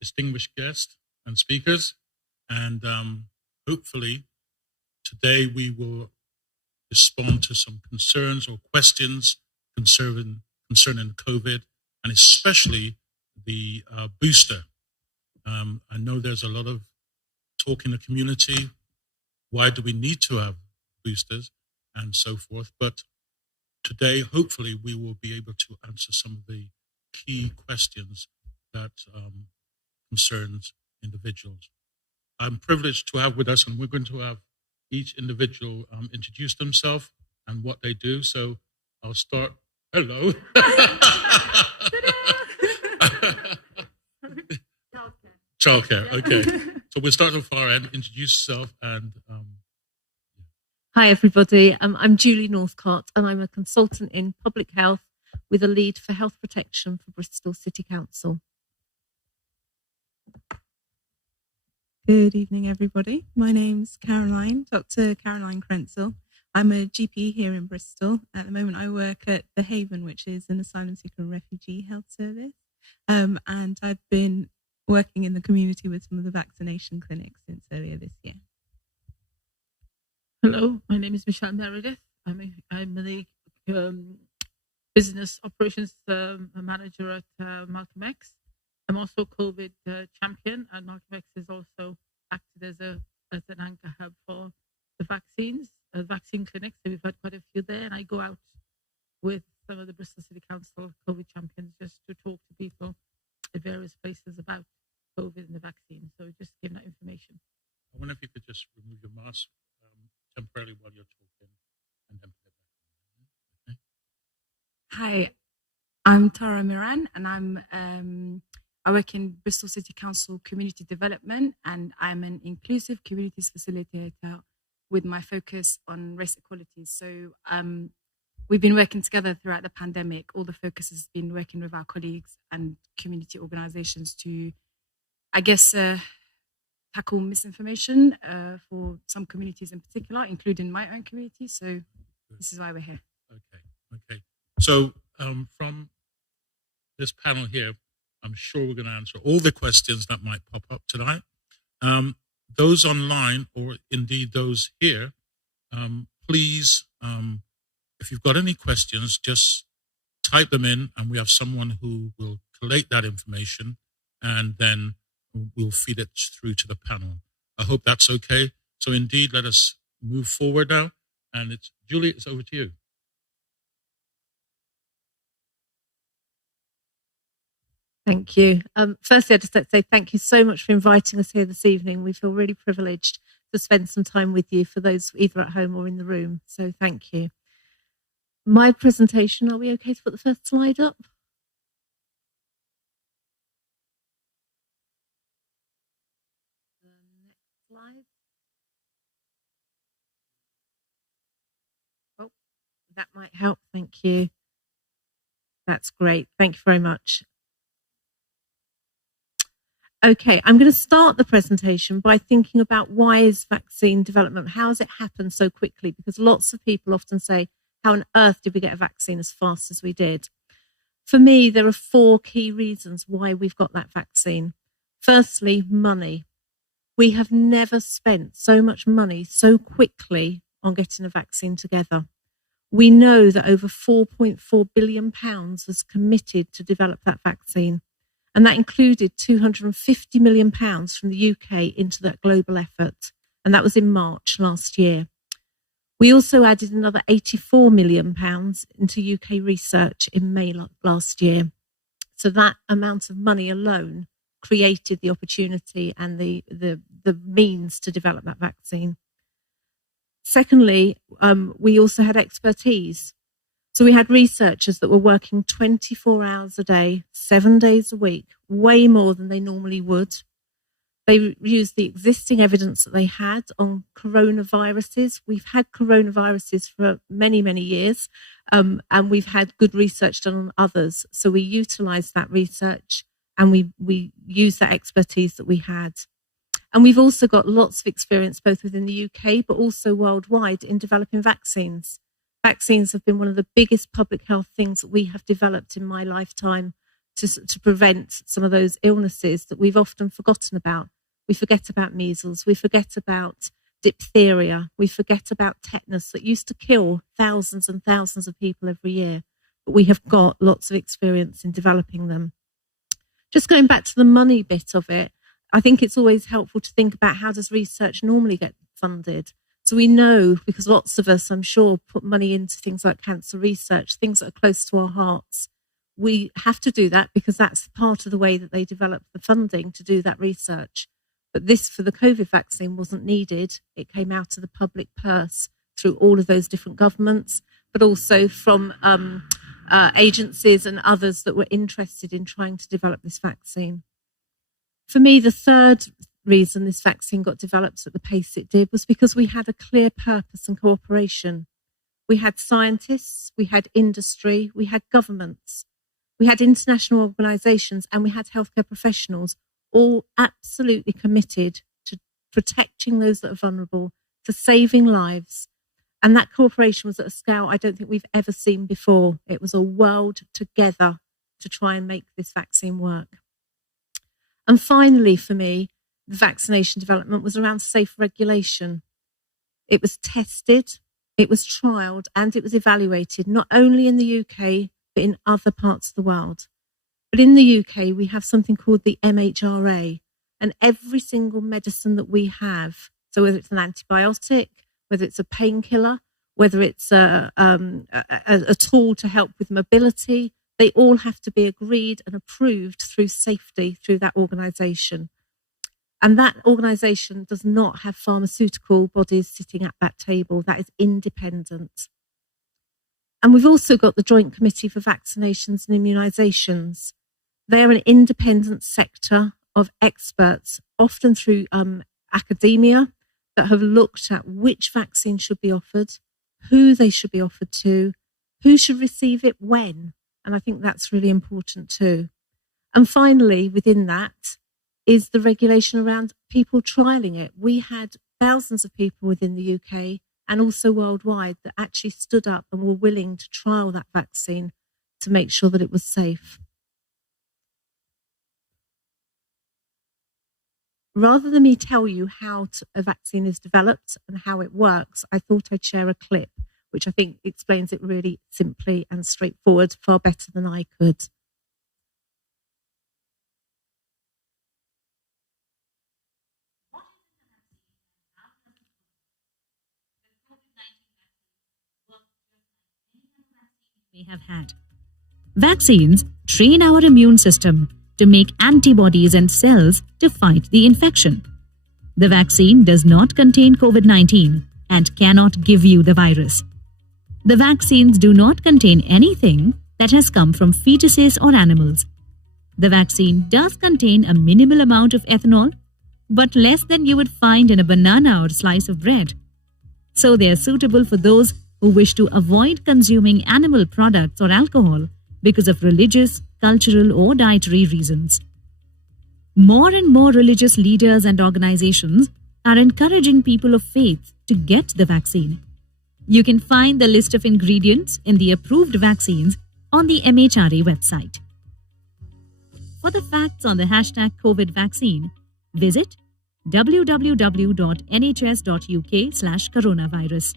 distinguished guests and speakers. And hopefully today we will respond to some concerns or questions concerning COVID, and especially the booster. I know there's a lot of talk in the community. Why do we need to have boosters and so forth? But today, hopefully, we will be able to answer some of the key questions that concerns individuals. I'm privileged to have with us, and we're going to have each individual introduce themselves and what they do. So I'll start. Hello. Childcare. Okay. So we'll start at the far end. Introduce yourself and. Hi, everybody. I'm Julie Northcott, and I'm a consultant in public health with a lead for health protection for Bristol City Council. Good evening, everybody. My name's Caroline, Dr. Caroline Krenzel. I'm a GP here in Bristol. At the moment, I work at The Haven, which is an asylum seeker and refugee health service. And I've been working in the community with some of the vaccination clinics since earlier this year. Hello, my name is Michelle Meredith. I'm the business operations manager at Malcolm X. I'm also COVID champion, and Malcolm X has also acted as an anchor hub for the vaccines, vaccine clinics. So we've had quite a few there, and I go out with some of the Bristol City Council COVID champions just to talk to people at various places about COVID and the vaccine. So just giving that information. I wonder if you could just remove your mask temporarily while you're talking, and then put it back on. Okay. Hi, I'm Tara Miran, and I work in Bristol City Council Community Development, and I'm an inclusive communities facilitator with my focus on race equality. So we've been working together throughout the pandemic. All the focus has been working with our colleagues and community organisations to, I guess, tackle misinformation for some communities in particular, including my own community. So this is why we're here. Okay. So from this panel here, I'm sure we're going to answer all the questions that might pop up tonight. Those online, or indeed those here, please, if you've got any questions, just type them in, and we have someone who will collate that information, and then we'll feed it through to the panel. I hope that's okay. So indeed, let us move forward now. And Julie, it's over to you. Thank you. Firstly, I'd just like to say thank you so much for inviting us here this evening. We feel really privileged to spend some time with you, for those either at home or in the room. So thank you. My presentation, are we okay to put the first slide up? The next slide. Oh, that might help. Thank you. That's great. Thank you very much. Okay, I'm going to start the presentation by thinking about why is vaccine development, how has it happened so quickly? Because lots of people often say, how on earth did we get a vaccine as fast as we did? For me, there are 4 key reasons why we've got that vaccine. Firstly, money. We have never spent so much money so quickly on getting a vaccine together. We know that over £4.4 billion was committed to develop that vaccine. And that included £250 million from the UK into that global effort. And that was in March last year. We also added another £84 million into UK research in May last year. So that amount of money alone created the opportunity and the means to develop that vaccine. Secondly, we also had expertise. So we had researchers that were working 24 hours a day, 7 days a week, way more than they normally would. They used the existing evidence that they had on coronaviruses. We've had coronaviruses for many, many years, and we've had good research done on others. So we utilised that research, and we used that expertise that we had. And we've also got lots of experience both within the UK, but also worldwide in developing vaccines. Vaccines have been one of the biggest public health things that we have developed in my lifetime to prevent some of those illnesses that we've often forgotten about. We forget about measles, we forget about diphtheria, we forget about tetanus that used to kill thousands and thousands of people every year, but we have got lots of experience in developing them. Just going back to the money bit of it, I think it's always helpful to think about how does research normally get funded. So we know, because lots of us, I'm sure, put money into things like cancer research, things that are close to our hearts. We have to do that because that's part of the way that they develop the funding to do that research. But this, for the COVID vaccine, wasn't needed. It came out of the public purse through all of those different governments, but also from agencies and others that were interested in trying to develop this vaccine. For me, the third reason this vaccine got developed at the pace it did was because we had a clear purpose and cooperation. We had scientists, we had industry, we had governments, we had international organisations, and we had healthcare professionals, all absolutely committed to protecting those that are vulnerable, to saving lives. And that cooperation was at a scale I don't think we've ever seen before. It was a world together to try and make this vaccine work. And finally, for me, the vaccination development was around safe regulation. It was tested, it was trialled, and it was evaluated, not only in the UK, but in other parts of the world. But in the UK, we have something called the MHRA, and every single medicine that we have, so whether it's an antibiotic, whether it's a painkiller, whether it's a tool to help with mobility, they all have to be agreed and approved through safety through that organisation. And that organisation does not have pharmaceutical bodies sitting at that table. That is independent. And we've also got the Joint Committee for Vaccinations and Immunisations. They're an independent sector of experts, often through academia, that have looked at which vaccine should be offered, who they should be offered to, who should receive it when. And I think that's really important too. And finally, within that is the regulation around people trialling it. We had thousands of people within the UK and also worldwide that actually stood up and were willing to trial that vaccine to make sure that it was safe. Rather than me tell you how a vaccine is developed and how it works, I thought I'd share a clip which I think explains it really simply and straightforward, far better than I could. We have had. Vaccines train our immune system to make antibodies and cells to fight the infection. The vaccine does not contain COVID-19 and cannot give you the virus. The vaccines do not contain anything that has come from fetuses or animals. The vaccine does contain a minimal amount of ethanol, but less than you would find in a banana or slice of bread. So they are suitable for those who wish to avoid consuming animal products or alcohol because of religious, cultural, or dietary reasons. More and more religious leaders and organizations are encouraging people of faith to get the vaccine. You can find the list of ingredients in the approved vaccines on the MHRA website. For the facts on the hashtag COVID vaccine, visit www.nhs.uk/coronavirus.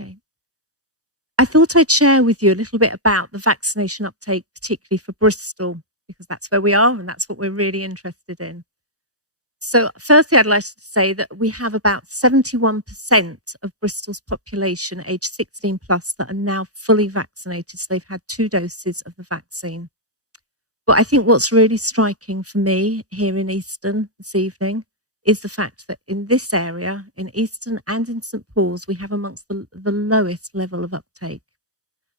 Okay. I thought I'd share with you a little bit about the vaccination uptake, particularly for Bristol, because that's where we are and that's what we're really interested in. So firstly, I'd like to say that we have about 71% of Bristol's population aged 16 plus that are now fully vaccinated. So they've had 2 doses of the vaccine. But I think what's really striking for me here in Easton this evening is the fact that in this area, in Easton and in St Paul's, we have amongst the lowest level of uptake.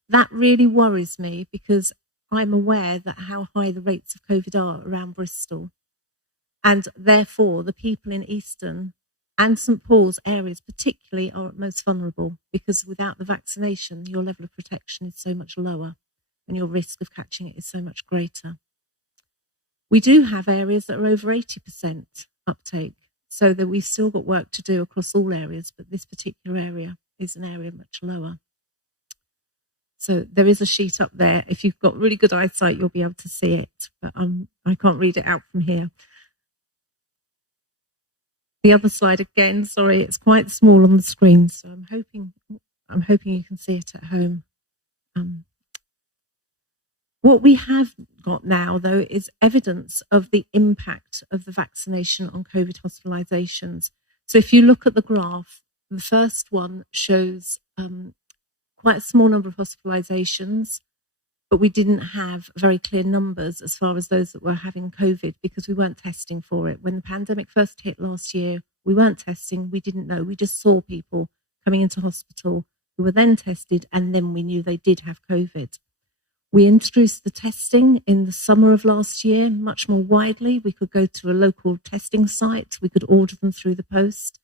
That really worries me because I'm aware that how high the rates of COVID are around Bristol. And therefore, the people in Easton and St Paul's areas particularly are most vulnerable because without the vaccination, your level of protection is so much lower and your risk of catching it is so much greater. We do have areas that are over 80% uptake, so that we've still got work to do across all areas, but this particular area is an area much lower. So there is a sheet up there. If you've got really good eyesight, you'll be able to see it, but I can't read it out from here. The other slide again, sorry, it's quite small on the screen, so I'm hoping you can see it at home. What we have got now, though, is evidence of the impact of the vaccination on COVID hospitalisations. So if you look at the graph, the first one shows quite a small number of hospitalisations, but we didn't have very clear numbers as far as those that were having COVID because we weren't testing for it. When the pandemic first hit last year, we weren't testing, we didn't know. We just saw people coming into hospital who were then tested, and then we knew they did have COVID. We introduced the testing in the summer of last year much more widely. We could go to a local testing site, we could order them through the post.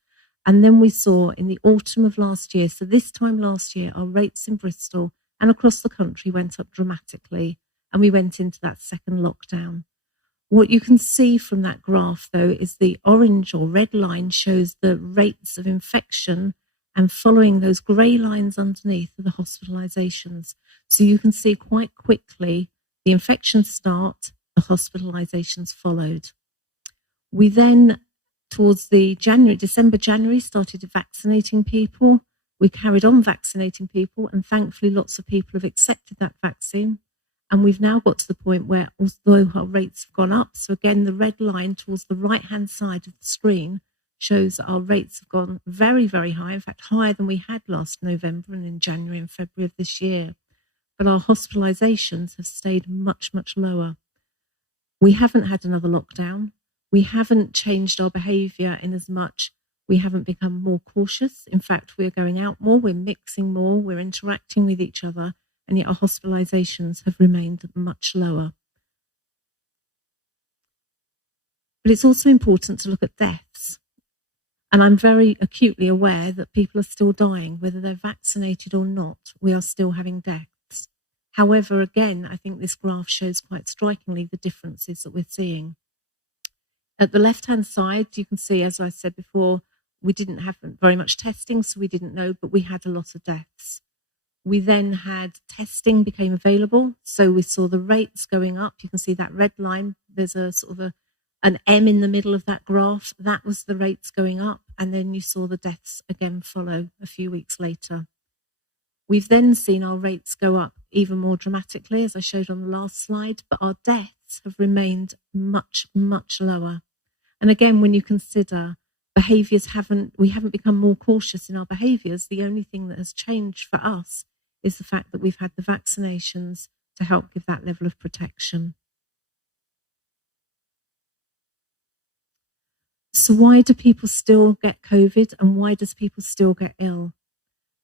And then we saw in the autumn of last year, so this time last year, our rates in Bristol and across the country went up dramatically, and we went into that second lockdown. What you can see from that graph, though, is the orange or red line shows the rates of infection, and following those grey lines underneath are the hospitalisations. So you can see quite quickly the infections start, the hospitalisations followed. We then, towards the December, January, started vaccinating people. We carried on vaccinating people, and thankfully lots of people have accepted that vaccine. And we've now got to the point where, although our rates have gone up, so again, the red line towards the right-hand side of the screen shows that our rates have gone very, very high, in fact, higher than we had last November and in January and February of this year. But our hospitalisations have stayed much, much lower. We haven't had another lockdown. We haven't changed our behaviour in as much. We haven't become more cautious. In fact, we're going out more, we're mixing more, we're interacting with each other, and yet our hospitalisations have remained much lower. But it's also important to look at deaths. And I'm very acutely aware that people are still dying, whether they're vaccinated or not, we are still having deaths. However, again, I think this graph shows quite strikingly the differences that we're seeing. At the left-hand side, you can see, as I said before, we didn't have very much testing, so we didn't know, but we had a lot of deaths. We then had testing became available, so we saw the rates going up. You can see that red line. There's a sort of an M in the middle of that graph. That was the rates going up, and then you saw the deaths again follow a few weeks later. We've then seen our rates go up even more dramatically, as I showed on the last slide, but our deaths have remained much, much lower. And again, when you consider we haven't become more cautious in our behaviours. The only thing that has changed for us is the fact that we've had the vaccinations to help give that level of protection. So why do people still get COVID, and why does people still get ill?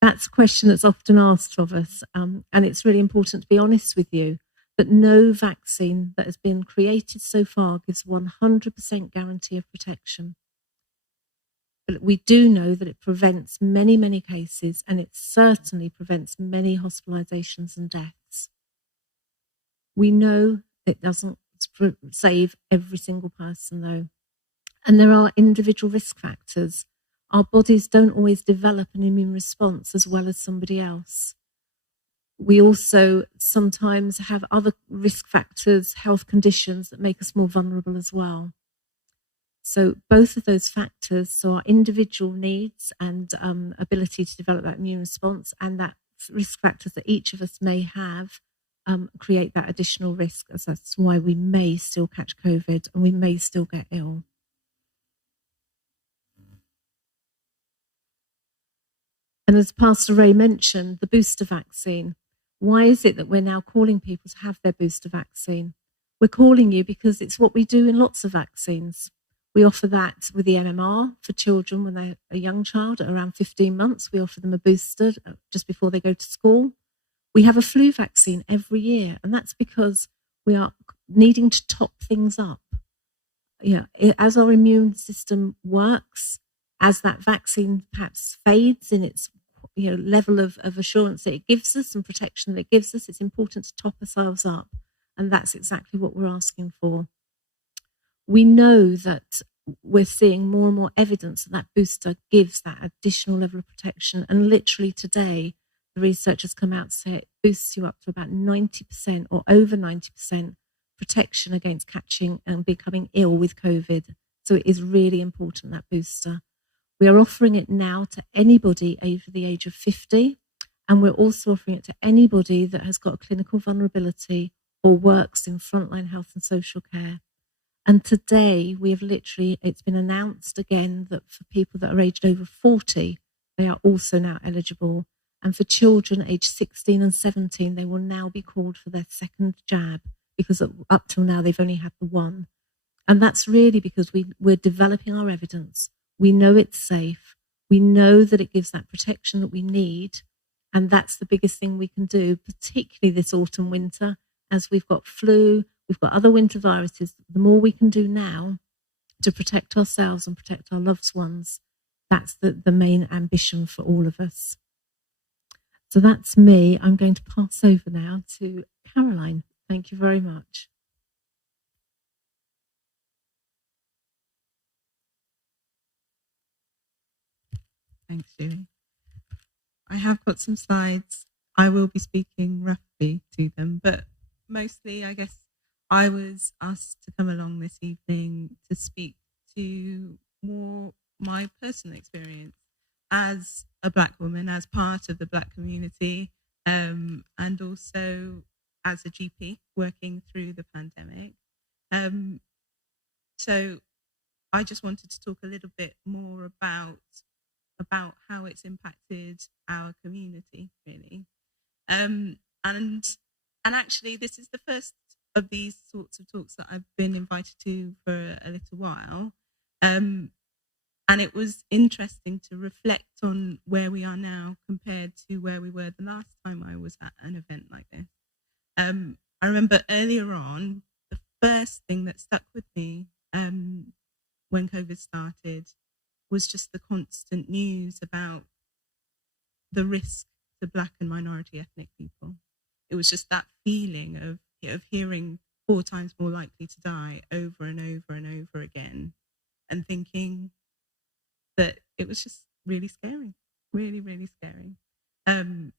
That's a question that's often asked of us, and it's really important to be honest with you that no vaccine that has been created so far gives 100% guarantee of protection. But we do know that it prevents many, many cases, and it certainly prevents many hospitalisations and deaths. We know it doesn't save every single person, though. And there are individual risk factors. Our bodies don't always develop an immune response as well as somebody else. We also sometimes have other risk factors, health conditions that make us more vulnerable as well. So both of those factors, so our individual needs and ability to develop that immune response, and that risk factors that each of us may have, create that additional risk. As that's why we may still catch COVID and we may still get ill. And as Pastor Ray mentioned, the booster vaccine. Why is it that we're now calling people to have their booster vaccine? We're calling you because it's what we do in lots of vaccines. We offer that with the MMR for children when they're a young child at around 15 months. We offer them a booster just before they go to school. We have a flu vaccine every year, and that's because we are needing to top things up. As our immune system works, as that vaccine perhaps fades in its level of assurance that it gives us and protection that it gives us, it's important to top ourselves up, and that's exactly what we're asking for. We know that we're seeing more and more evidence that booster gives that additional level of protection. And literally today, the research has come out to say it boosts you up to about 90% or over 90% protection against catching and becoming ill with COVID. So it is really important, that booster. We are offering it now to anybody over the age of 50, and we're also offering it to anybody that has got a clinical vulnerability or works in frontline health and social care. And today we have it's been announced again that for people that are aged over 40, they are also now eligible. And for children aged 16 and 17, they will now be called for their second jab, because up till now they've only had the one. And that's really because we're developing our evidence. We know it's safe. We know that it gives that protection that we need. And that's the biggest thing we can do, particularly this autumn, winter, as we've got flu, we've got other winter viruses. The more we can do now to protect ourselves and protect our loved ones, that's the main ambition for all of us. So that's me. I'm going to pass over now to Caroline. Thank you very much. Thanks, Julie. I have got some slides. I will be speaking roughly to them, but mostly, I guess, I was asked to come along this evening to speak to more my personal experience as a Black woman, as part of the Black community, and also as a GP working through the pandemic. So I just wanted to talk a little bit more about how it's impacted our community, really. And actually, this is the first of these sorts of talks that I've been invited to for a little while. And it was interesting to reflect on where we are now compared to where we were the last time I was at an event like this. I remember earlier on, the first thing that stuck with me when COVID started was just the constant news about the risk to Black and minority ethnic people. It was just that feeling of hearing 4 times more likely to die over and over and over again, and thinking that it was just really scary, really, really scary. And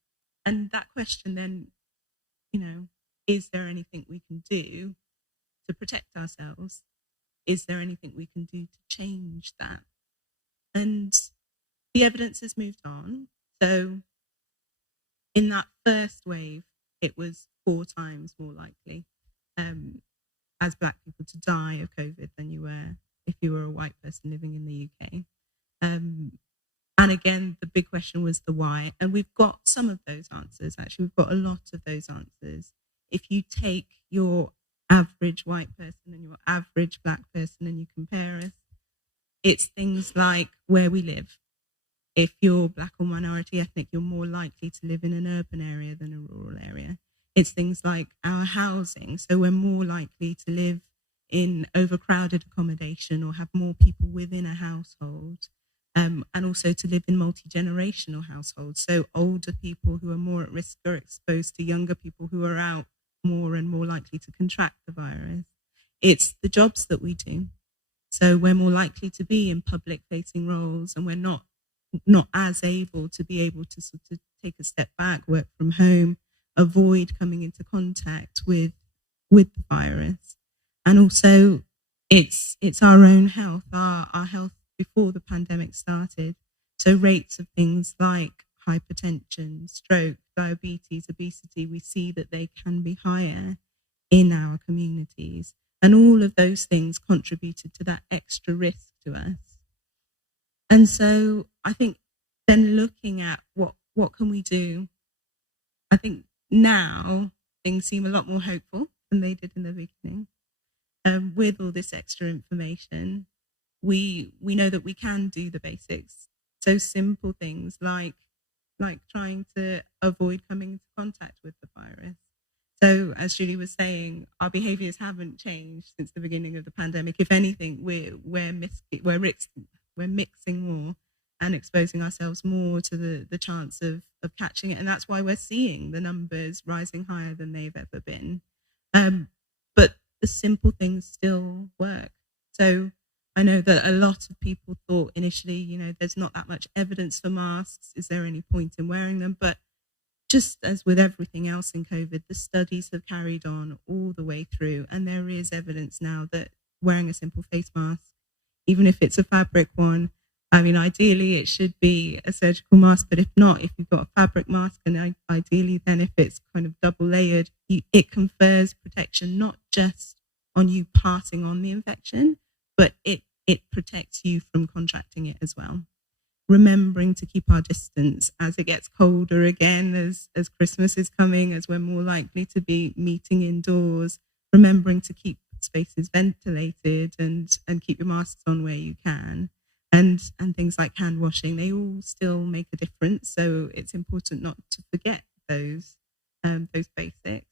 that question then, is there anything we can do to protect ourselves? Is there anything we can do to change that? And the evidence has moved on. So in that first wave, it was 4 times more likely as Black people to die of COVID than you were if you were a white person living in the UK. And again, the big question was the why. And we've got some of those answers. Actually, we've got a lot of those answers. If you take your average white person and your average Black person and you compare us, it's things like where we live. If you're Black or minority ethnic, you're more likely to live in an urban area than a rural area. It's things like our housing. So we're more likely to live in overcrowded accommodation or have more people within a household, and also to live in multi-generational households. So older people who are more at risk are exposed to younger people who are out more and more likely to contract the virus. It's the jobs that we do. So we're more likely to be in public-facing roles, and we're not as able to sort of take a step back, work from home, avoid coming into contact with the virus. And also, it's our own health, our health before the pandemic started. So rates of things like hypertension, stroke, diabetes, obesity, we see that they can be higher in our communities. And all of those things contributed to that extra risk to us. And so I think then looking at what can we do, I think now things seem a lot more hopeful than they did in the beginning. With all this extra information, we know that we can do the basics. So simple things like trying to avoid coming into contact with the virus. So as Julie was saying, our behaviours haven't changed since the beginning of the pandemic. If anything, we're mixing more and exposing ourselves more to the chance of catching it. And that's why we're seeing the numbers rising higher than they've ever been. But the simple things still work. So I know that a lot of people thought initially, there's not that much evidence for masks. Is there any point in wearing them? But just as with everything else in COVID, the studies have carried on all the way through. And there is evidence now that wearing a simple face mask, even if it's a fabric one, I mean, ideally it should be a surgical mask, but if not, if you've got a fabric mask, and ideally then if it's kind of double layered, it confers protection, not just on you passing on the infection, but it protects you from contracting it as well. Remembering to keep our distance as it gets colder again, as Christmas is coming, as we're more likely to be meeting indoors, remembering to keep spaces ventilated and keep your masks on where you can. And things like hand washing, they all still make a difference. So it's important not to forget those basics.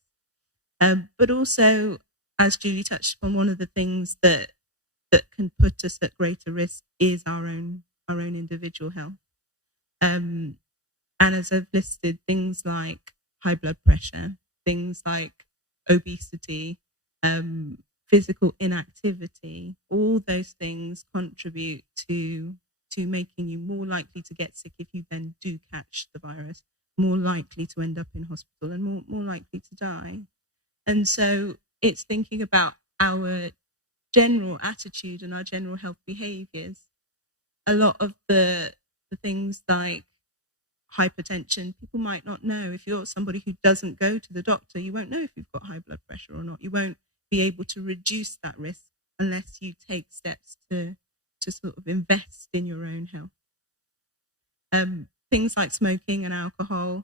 But also, as Julie touched upon, one of the things that can put us at greater risk is our own individual health. And as I've listed, things like high blood pressure, things like obesity, physical inactivity, all those things contribute to making you more likely to get sick if you then do catch the virus, more likely to end up in hospital, and more likely to die. And so it's thinking about our general attitude and our general health behaviours. A lot of the things like hypertension, people might not know. If you're somebody who doesn't go to the doctor, you won't know if you've got high blood pressure or not. You won't be able to reduce that risk unless you take steps to sort of invest in your own health. Things like smoking and alcohol,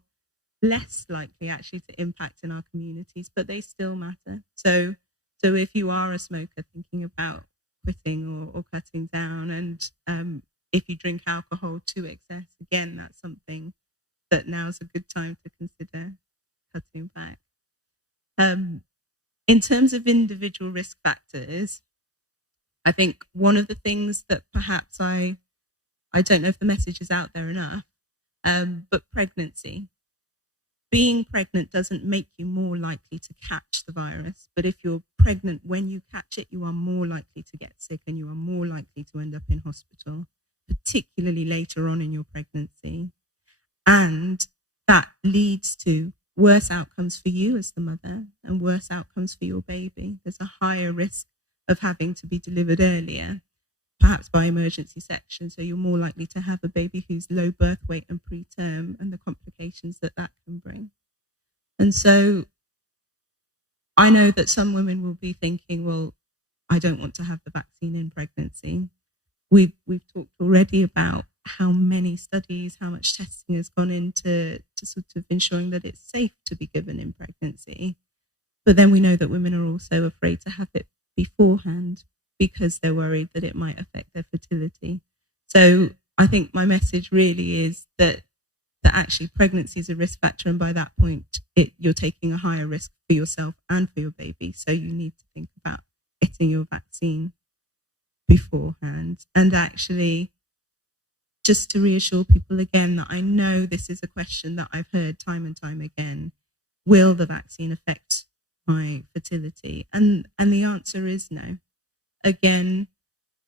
less likely actually to impact in our communities, but they still matter. So if you are a smoker thinking about quitting or cutting down, and if you drink alcohol to excess, again, that's something that now's a good time to consider cutting back. In terms of individual risk factors, I think one of the things that perhaps I don't know if the message is out there enough, but pregnancy. Being pregnant doesn't make you more likely to catch the virus, but if you're pregnant when you catch it, you are more likely to get sick and you are more likely to end up in hospital, particularly later on in your pregnancy. And that leads to worse outcomes for you as the mother and worse outcomes for your baby. There's a higher risk of having to be delivered earlier, perhaps by emergency section. So you're more likely to have a baby who's low birth weight and preterm, and the complications that can bring. And so I know that some women will be thinking, well, I don't want to have the vaccine in pregnancy. We've talked already about how many studies, how much testing has gone into sort of ensuring that it's safe to be given in pregnancy. But then we know that women are also afraid to have it beforehand because they're worried that it might affect their fertility. So I think my message really is that actually pregnancy is a risk factor, and by that point you're taking a higher risk for yourself and for your baby. So you need to think about getting your vaccine beforehand. And actually, just to reassure people again that I know this is a question that I've heard time and time again, will the vaccine affect my fertility? And the answer is no. Again,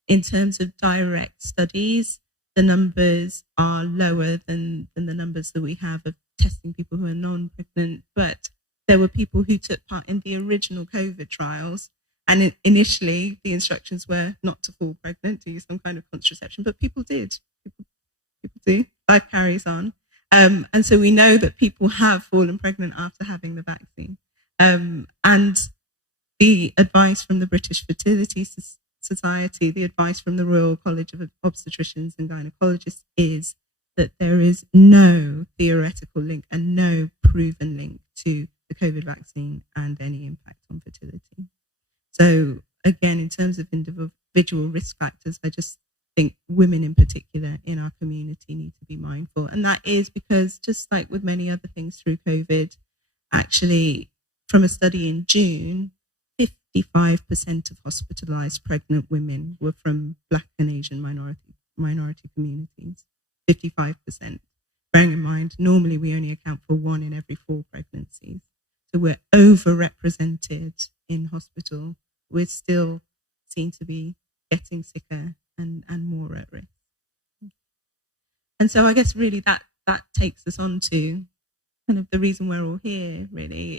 in terms of direct studies, the numbers are lower than the numbers that we have of testing people who are non-pregnant, but there were people who took part in the original COVID trials, and initially the instructions were not to fall pregnant, to use some kind of contraception, but people did. People do. Life carries on. And so we know that people have fallen pregnant after having the vaccine. And the advice from the British Fertility Society, the advice from the Royal College of Obstetricians and Gynecologists is that there is no theoretical link and no proven link to the COVID vaccine and any impact on fertility. So again, in terms of individual risk factors, I just think women in particular in our community need to be mindful. And that is because, just like with many other things through COVID, actually from a study in June, 55% of hospitalised pregnant women were from Black and Asian minority communities. 55%. Bearing in mind, normally we only account for 1 in every 4 pregnancies. So we're overrepresented in hospital. We're still seen to be getting sicker and more at risk. And so I guess really that takes us on to kind of the reason we're all here really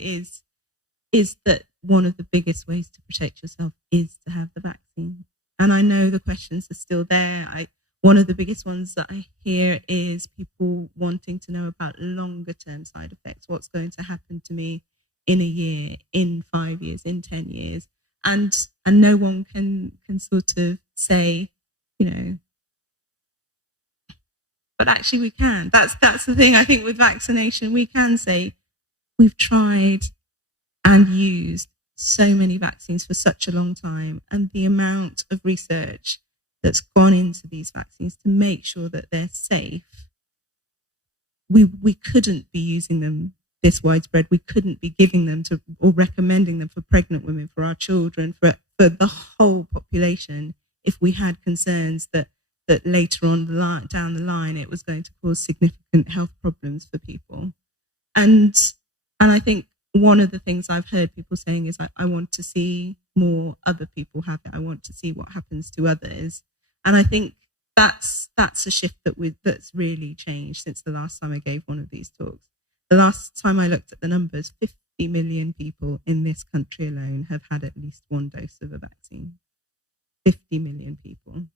is that one of the biggest ways to protect yourself is to have the vaccine. And I know the questions are still there. One of the biggest ones that I hear is people wanting to know about longer term side effects. What's going to happen to me in a year, in 5 years, in 10 years? And no one can sort of say, you know, but actually we can. That's the thing. I think with vaccination, we can say we've tried and used so many vaccines for such a long time, and the amount of research that's gone into these vaccines to make sure that they're safe, we couldn't be using them this widespread. We couldn't be giving them to or recommending them for pregnant women, for our children, for the whole population if we had concerns that later on down the line it was going to cause significant health problems for people. And I think one of the things I've heard people saying is I want to see more other people have it. I want to see what happens to others. And I think that's a shift that's really changed since the last time I gave one of these talks. The last time I looked at the numbers, 50 million people in this country alone have had at least one dose of a vaccine. 50 million people.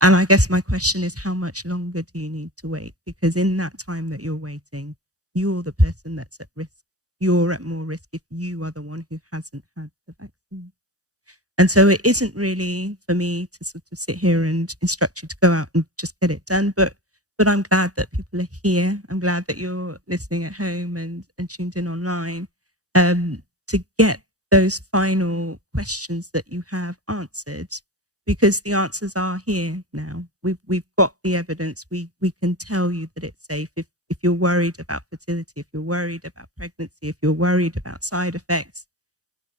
And I guess my question is, how much longer do you need to wait? Because in that time that you're waiting, you're the person that's at risk. You're at more risk if you are the one who hasn't had the vaccine. And so it isn't really for me to sort of sit here and instruct you to go out and just get it done. But I'm glad that people are here. I'm glad that you're listening at home and tuned in online to get those final questions that you have answered, because the answers are here now. We've got the evidence. We can tell you that it's safe. If you're worried about fertility, if you're worried about pregnancy, if you're worried about side effects,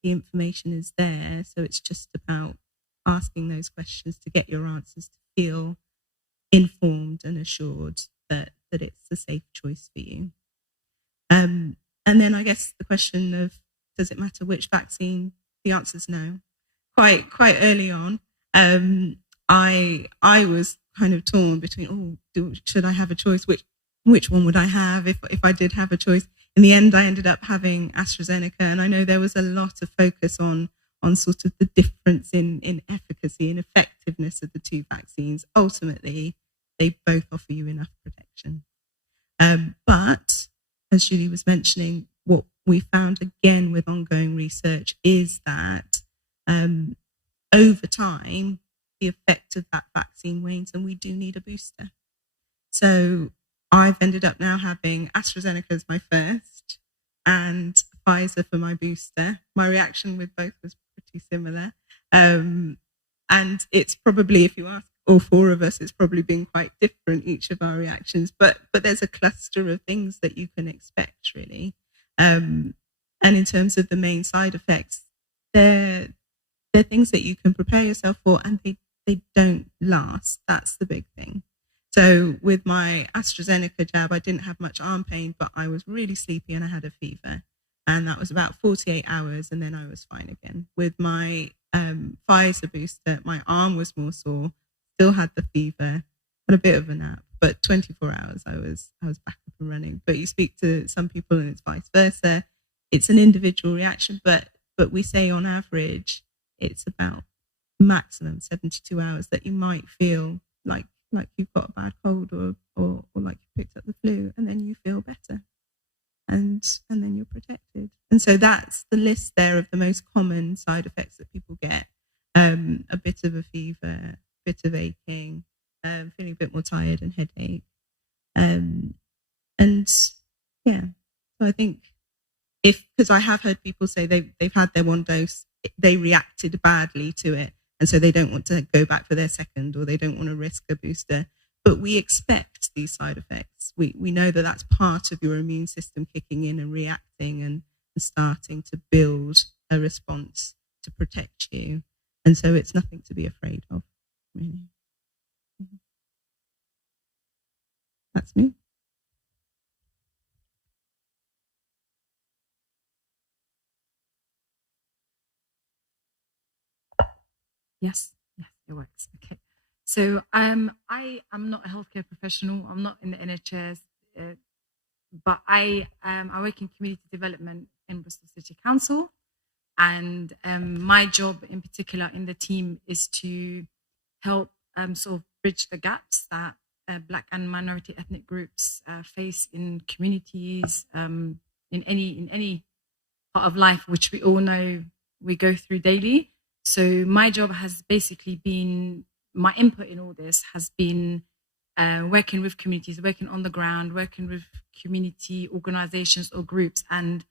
the information is there. So it's just about asking those questions to get your answers, to feel informed and assured that it's a safe choice for you. And then I guess the question of, does it matter which vaccine? The answer is no. Quite early on, I was kind of torn between, should I have a choice? Which one would I have if I did have a choice? In the end, I ended up having AstraZeneca, and I know there was a lot of focus on sort of the difference in efficacy and effectiveness of the two vaccines. Ultimately, they both offer you enough protection. But as Julie was mentioning, what we found again with ongoing research is that over time, the effect of that vaccine wanes and we do need a booster. So I've ended up now having AstraZeneca as my first and Pfizer for my booster. My reaction with both was pretty similar. And it's probably, if you ask all four of us, it's probably been quite different, each of our reactions, but there's a cluster of things that you can expect, really. And in terms of the main side effects, they're things that you can prepare yourself for, and they don't last. That's the big thing. So with my AstraZeneca jab, I didn't have much arm pain, but I was really sleepy and I had a fever. And that was about 48 hours, and then I was fine again. With my Pfizer booster, my arm was more sore, still had the fever, had a bit of a nap, but 24 hours I was back up and running. But you speak to some people and it's vice versa. It's an individual reaction, but we say on average it's about maximum 72 hours that you might feel like you've got a bad cold or like you picked up the flu, and then you feel better. And then you're protected. And so that's the list there of the most common side effects that people get. A bit of a fever, a bit of aching, feeling a bit more tired and headache. And yeah, so I think because I have heard people say they've had their one dose, they reacted badly to it, and so they don't want to go back for their second, or they don't want to risk a booster. But we expect these side effects. We know that that's part of your immune system kicking in and reacting and starting to build a response to protect you. And so it's nothing to be afraid of, really. That's me. Yes. it works. Okay. So I am not a healthcare professional. I'm not in the NHS, but I work in community development in Bristol City Council, and my job in particular in the team is to help sort of bridge the gaps that Black and minority ethnic groups face in communities, in any part of life, which we all know we go through daily. So my job has basically been, my input in all this has been working with communities, working on the ground, working with community organizations or groups, and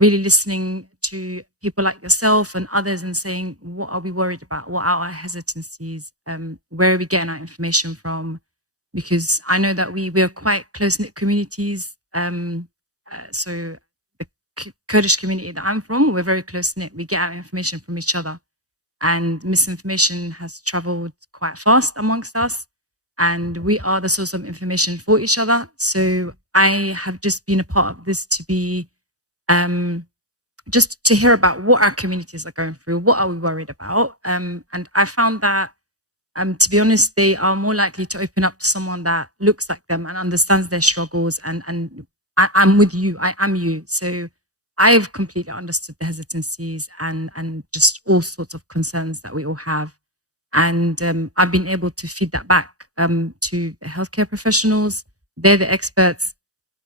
really listening to people like yourself and others and saying, what are we worried about? What are our hesitancies? Where are we getting our information from? Because I know that we are quite close-knit communities. So the Kurdish community that I'm from, we're very close-knit. We get our information from each other. And misinformation has traveled quite fast amongst us. And we are the source of information for each other. So I have just been a part of this to be, just to hear about what our communities are going through, what are we worried about. And I found that, to be honest, they are more likely to open up to someone that looks like them and understands their struggles. And I'm with you, I am you. So I've completely understood the hesitancies and just all sorts of concerns that we all have. And I've been able to feed that back to the healthcare professionals. They're the experts,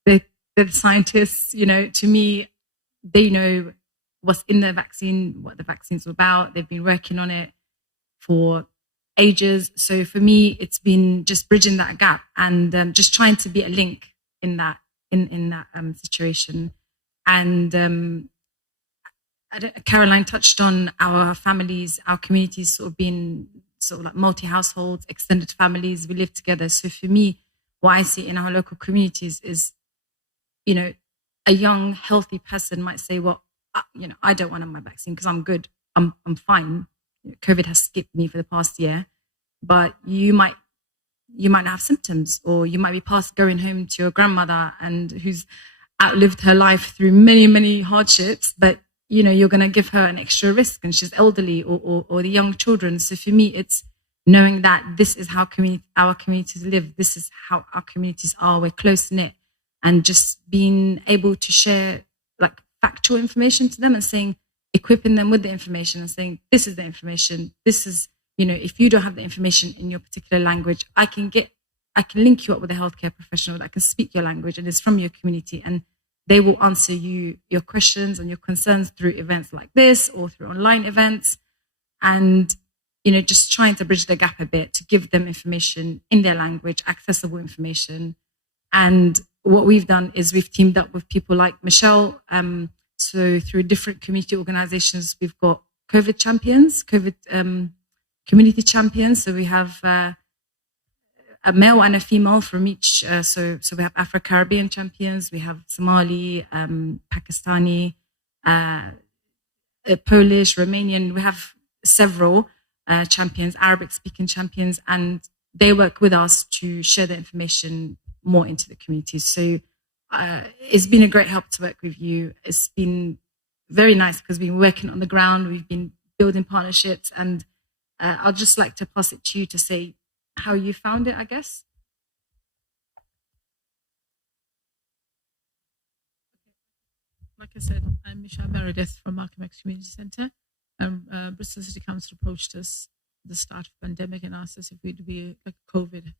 they're the scientists. You know, to me, they know what's in the vaccine, what the vaccine's about. They've been working on it for ages. So for me, it's been just bridging that gap and just trying to be a link in that situation. And Caroline touched on our families, our communities sort of being sort of like multi-households, extended families. We live together. So for me, what I see in our local communities is, you know, a young, healthy person might say, well, you know, I don't want my vaccine because I'm good. I'm fine. COVID has skipped me for the past year, but you might not have symptoms, or you might be past going home to your grandmother and who's outlived her life through many, many hardships, but you know, you're going to give her an extra risk and she's elderly or the young children. So for me, it's knowing that this is how our communities live. This is how our communities are. We're close knit, and just being able to share like factual information to them and saying, equipping them with the information and saying, this is the information. This is, you know, if you don't have the information in your particular language, I can link you up with a healthcare professional that can speak your language and is from your community, and they will answer your questions and your concerns through events like this or through online events. And, you know, just trying to bridge the gap a bit to give them information in their language, accessible information. And what we've done is we've teamed up with people like Michelle. So through different community organizations, we've got COVID champions, community champions. So we have a male and a female from each. So we have Afro-Caribbean champions, we have Somali, Pakistani, Polish, Romanian. We have several champions, Arabic-speaking champions, and they work with us to share the information more into the communities. So it's been a great help to work with you. It's been very nice because we've been working on the ground, we've been building partnerships, and I'd just like to pass it to you to say how you found it, I guess. Like I said, I'm Michelle Meredith from Malcolm X Community Centre. Bristol City Council approached us at the start of the pandemic and asked us if we'd be like a COVID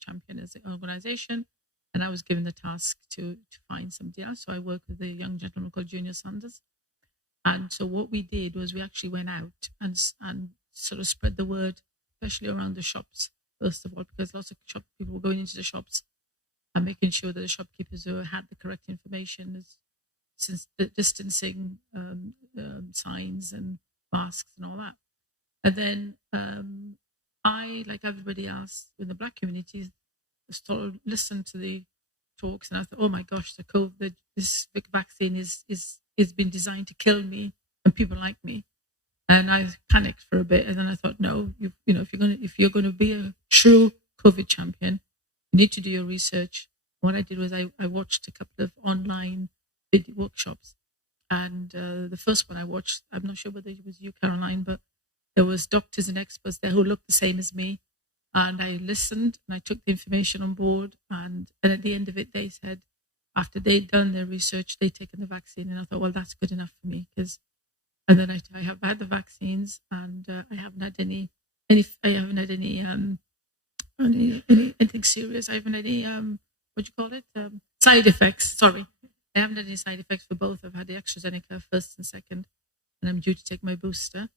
champion as an organisation. And I was given the task to find somebody else. So I worked with a young gentleman called Junior Sanders. And so what we did was we actually went out and sort of spread the word, especially around the shops, first of all, because lots of shop people were going into the shops and making sure that the shopkeepers had the correct information, since the distancing signs and masks and all that. And then I, like everybody else in the Black communities, started listening to the talks, and I thought, oh my gosh, this vaccine is been designed to kill me and people like me. And I panicked for a bit, and then I thought, no, if you're going to be a true COVID champion, you need to do your research. What I did was I watched a couple of online video workshops, and the first one I watched, I'm not sure whether it was you, Caroline, but there was doctors and experts there who looked the same as me. And I listened and I took the information on board. And at the end of it, they said, after they'd done their research, they'd taken the vaccine. And I thought, well, that's good enough for me. And then I have had the vaccines, and I haven't had anything serious. I haven't had any, side effects. Sorry. I haven't had any side effects for both. I've had the AstraZeneca first and second, and I'm due to take my booster.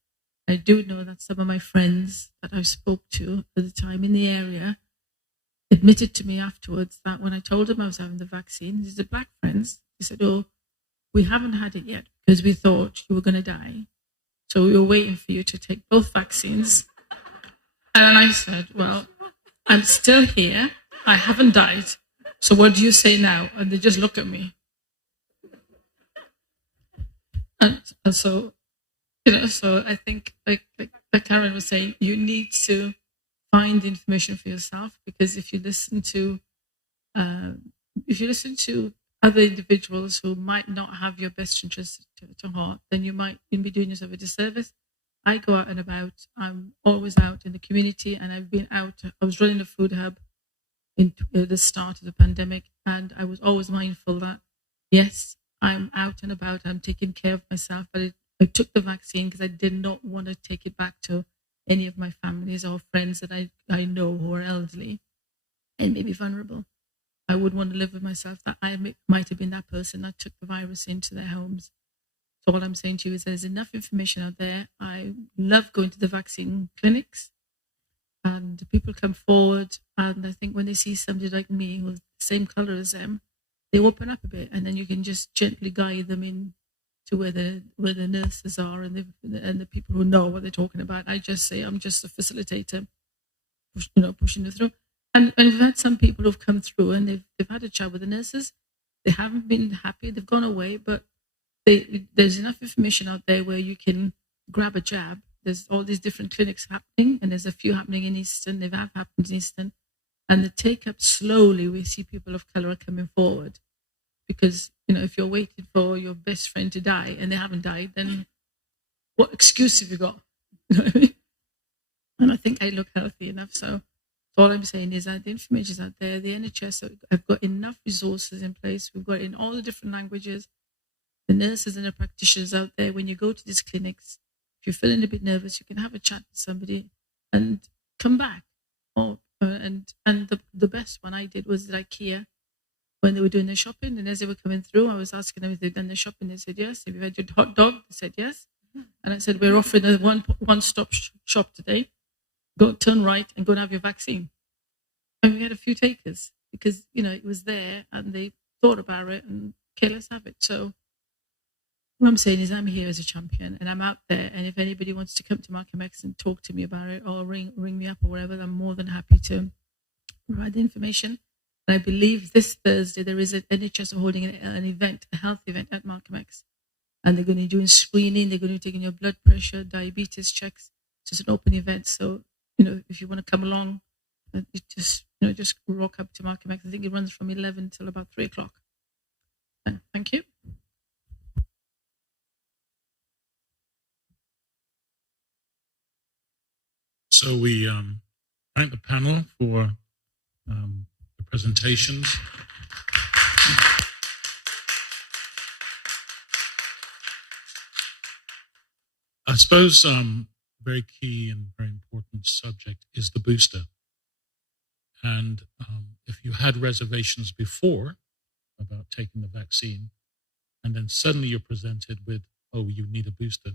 I do know that some of my friends that I spoke to at the time in the area admitted to me afterwards that when I told them I was having the vaccine, these are black friends, they said, oh, we haven't had it yet because we thought you were going to die. So we were waiting for you to take both vaccines. And then I said, well, I'm still here. I haven't died. So what do you say now? And they just look at me. And so, so I think, like Karen was saying, you need to find the information for yourself, because if you listen to other individuals who might not have your best interest to heart, then you might be doing yourself a disservice. I go out and about. I'm always out in the community, and I've been out. I was running a food hub in the start of the pandemic, and I was always mindful that, yes, I'm out and about. I'm taking care of myself, but I took the vaccine because I did not want to take it back to any of my families or friends that I know who are elderly and maybe vulnerable. I would want to live with myself that I might have been that person that took the virus into their homes. So all I'm saying to you is there's enough information out there. I love going to the vaccine clinics, and people come forward, and I think when they see somebody like me who's the same color as them, they open up a bit, and then you can just gently guide them in to where the nurses are and the people who know what they're talking about. I just say I'm just a facilitator, pushing them through. And we've had some people who've come through and they've had a chat with the nurses. They haven't been happy. They've gone away, but there's enough information out there where you can grab a jab. There's all these different clinics happening, and there's a few happening in Eastern. They've happened in Eastern. And the take up slowly, we see people of color coming forward. Because, if you're waiting for your best friend to die and they haven't died, then what excuse have you got? You know what I mean? And I think I look healthy enough. So all I'm saying is that the information is out there. The NHS have got enough resources in place. We've got it in all the different languages. The nurses and the practitioners out there, when you go to these clinics, if you're feeling a bit nervous, you can have a chat with somebody and come back. And the best one I did was at IKEA, when they were doing their shopping, and as they were coming through, I was asking them if they'd done their shopping. They said yes. Have you had your hot dog? They said yes. And I said, we're offering a one-stop shop today. Go turn right and go and have your vaccine. And we had a few takers because it was there and they thought about it and okay, let's have it. So what I'm saying is I'm here as a champion and I'm out there. And if anybody wants to come to Malcolm X and talk to me about it or ring me up or whatever, I'm more than happy to provide the information. I believe this Thursday there is an NHS holding an event, a health event at Malcolm X, and they're going to be doing screening. They're going to be taking your blood pressure, diabetes checks. So it's an open event. So if you want to come along, just rock up to Malcolm X. I think it runs from 11 till about 3 o'clock. Thank you. So we thank the panel for the presentations. I suppose very key and very important subject is the booster. And if you had reservations before about taking the vaccine, and then suddenly you're presented with, oh, you need a booster,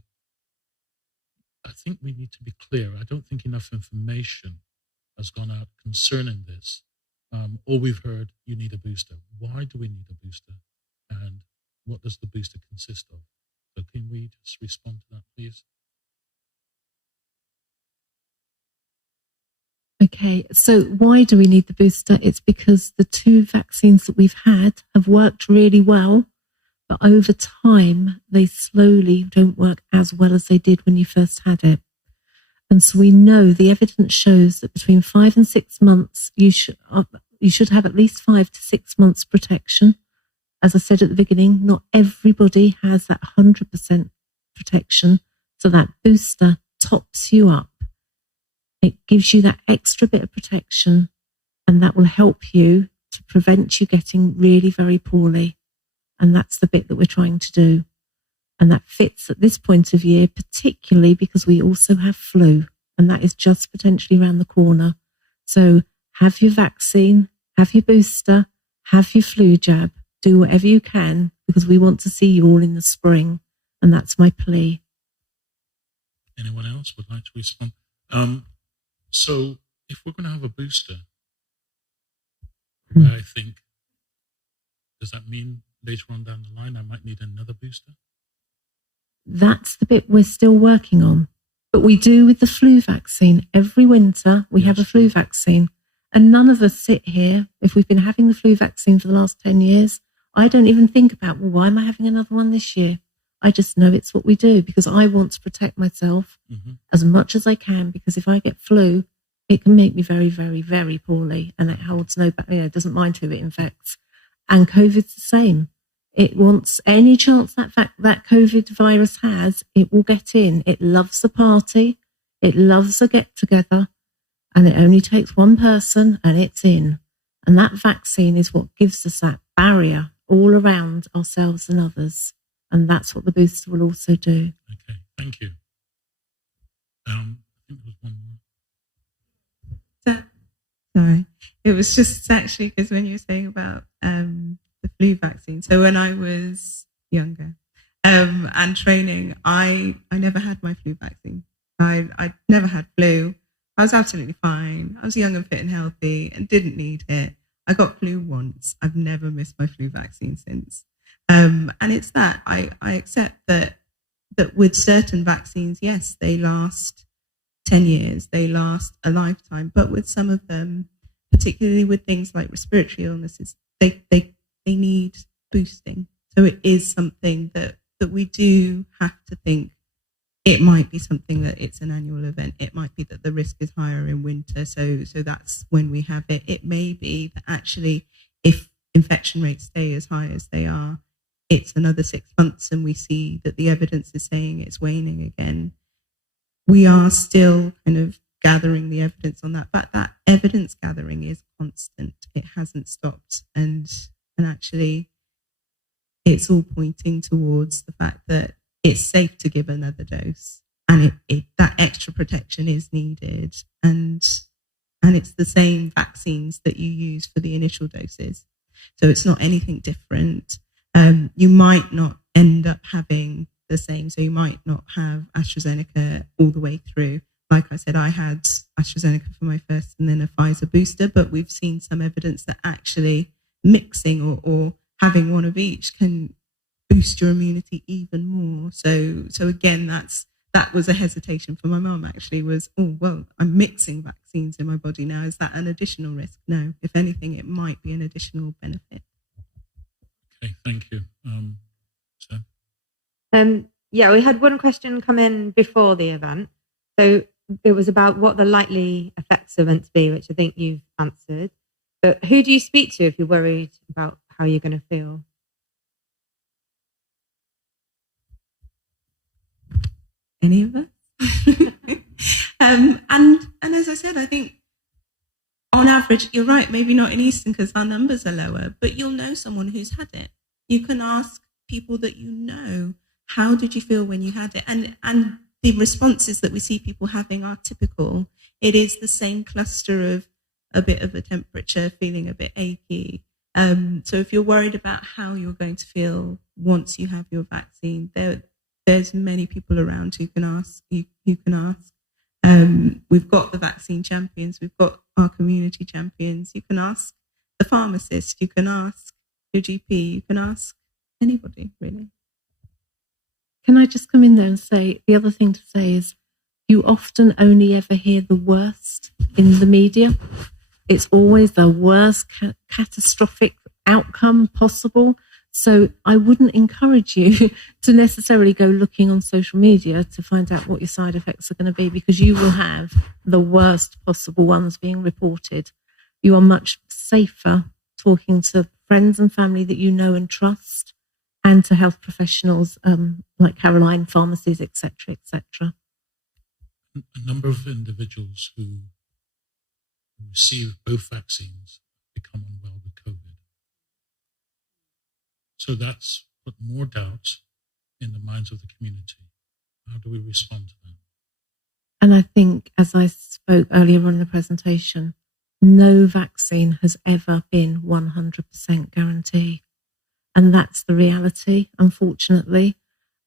I think we need to be clear. I don't think enough information has gone out concerning this. All we've heard, you need a booster. Why do we need a booster? And what does the booster consist of? So can we just respond to that, please? Okay, so why do we need the booster? It's because the 2 vaccines that we've had have worked really well, but over time, they slowly don't work as well as they did when you first had it. And so we know the evidence shows that between 5 and 6 months, you should have at least 5 to 6 months protection. As I said at the beginning, not everybody has that 100% protection. So that booster tops you up. It gives you that extra bit of protection, and that will help you to prevent you getting really very poorly. And that's the bit that we're trying to do. And that fits at this point of year, particularly because we also have flu, and that is just potentially around the corner. So have your vaccine, have your booster, have your flu jab, do whatever you can, because we want to see you all in the spring. And that's my plea. Anyone else would like to respond? So if we're going to have a booster, I think, does that mean later on down the line I might need another booster? That's the bit we're still working on. But we do with the flu vaccine. Every winter we have a flu vaccine. And none of us sit here, if we've been having the flu vaccine for the last 10 years, I don't even think about, well, why am I having another one this year? I just know it's what we do because I want to protect myself as much as I can, because if I get flu, it can make me very, very, very poorly, and it holds no back, doesn't mind who it infects. And COVID's the same. It wants any chance that COVID virus has, it will get in. It loves a party. It loves a get together, and it only takes one person and it's in. And that vaccine is what gives us that barrier all around ourselves and others. And that's what the booster will also do. Okay, thank you. I think there was one more. Sorry, it was just actually because when you were saying about the flu vaccine. So when I was younger and training, I never had my flu vaccine. I never had flu. I was absolutely fine. I was young and fit and healthy and didn't need it. I got flu once. I've never missed my flu vaccine since. And it's that I accept that with certain vaccines, yes, they last 10 years, they last a lifetime. But with some of them, particularly with things like respiratory illnesses, they need boosting. So it is something that we do have to think. It might be something that it's an annual event. It might be that the risk is higher in winter. So that's when we have it. It may be that actually if infection rates stay as high as they are, it's another 6 months and we see that the evidence is saying it's waning again. We are still kind of gathering the evidence on that, but that evidence gathering is constant. It hasn't stopped. And actually it's all pointing towards the fact that it's safe to give another dose, and that extra protection is needed. And it's the same vaccines that you use for the initial doses. So it's not anything different. You might not end up having the same. So you might not have AstraZeneca all the way through. Like I said, I had AstraZeneca for my first and then a Pfizer booster, but we've seen some evidence that actually mixing or having one of each can boost your immunity even more. So again, that was a hesitation for my mum actually was, oh, well, I'm mixing vaccines in my body now. Is that an additional risk? No. If anything, it might be an additional benefit. Okay, thank you. So. Yeah, we had one question come in before the event. So it was about what the likely effects are meant to be, which I think you've answered. But who do you speak to if you're worried about how you're going to feel? Any of us? And as I said, I think on average, you're right, maybe not in Eastern because our numbers are lower, but you'll know someone who's had it. You can ask people that you know, how did you feel when you had it? And the responses that we see people having are typical. It is the same cluster of a bit of a temperature, feeling a bit achy. So if you're worried about how you're going to feel once you have your vaccine, there's many people around who can ask. You can ask. We've got the vaccine champions. We've got our community champions. You can ask the pharmacist. You can ask your GP. You can ask anybody, really. Can I just come in there and say, the other thing to say is you often only ever hear the worst in the media. It's always the worst catastrophic outcome possible. So I wouldn't encourage you to necessarily go looking on social media to find out what your side effects are going to be, because you will have the worst possible ones being reported. You are much safer talking to friends and family that you know and trust, and to health professionals like Caroline, pharmacies, etc., etc. a number of individuals who receive both vaccines become unwell with COVID. So that's put more doubt in the minds of the community. How do we respond to that? And I think, as I spoke earlier on in the presentation, no vaccine has ever been 100% guarantee. And that's the reality, unfortunately.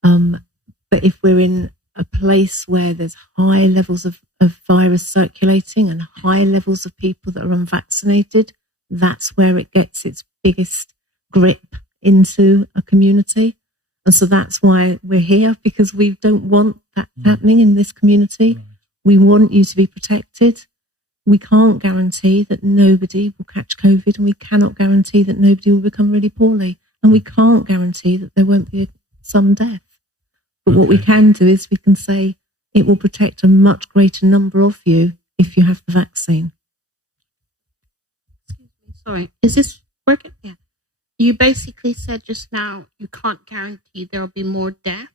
But if we're in a place where there's high levels of virus circulating and high levels of people that are unvaccinated, that's where it gets its biggest grip into a community. And so that's why we're here, because we don't want that happening in this community. Right. We want you to be protected. We can't guarantee that nobody will catch COVID, and we cannot guarantee that nobody will become really poorly. And we can't guarantee that there won't be some death. But what we can do is we can say it will protect a much greater number of you if you have the vaccine. Excuse me, sorry. Is this working? Yeah. You basically said just now you can't guarantee there will be more death.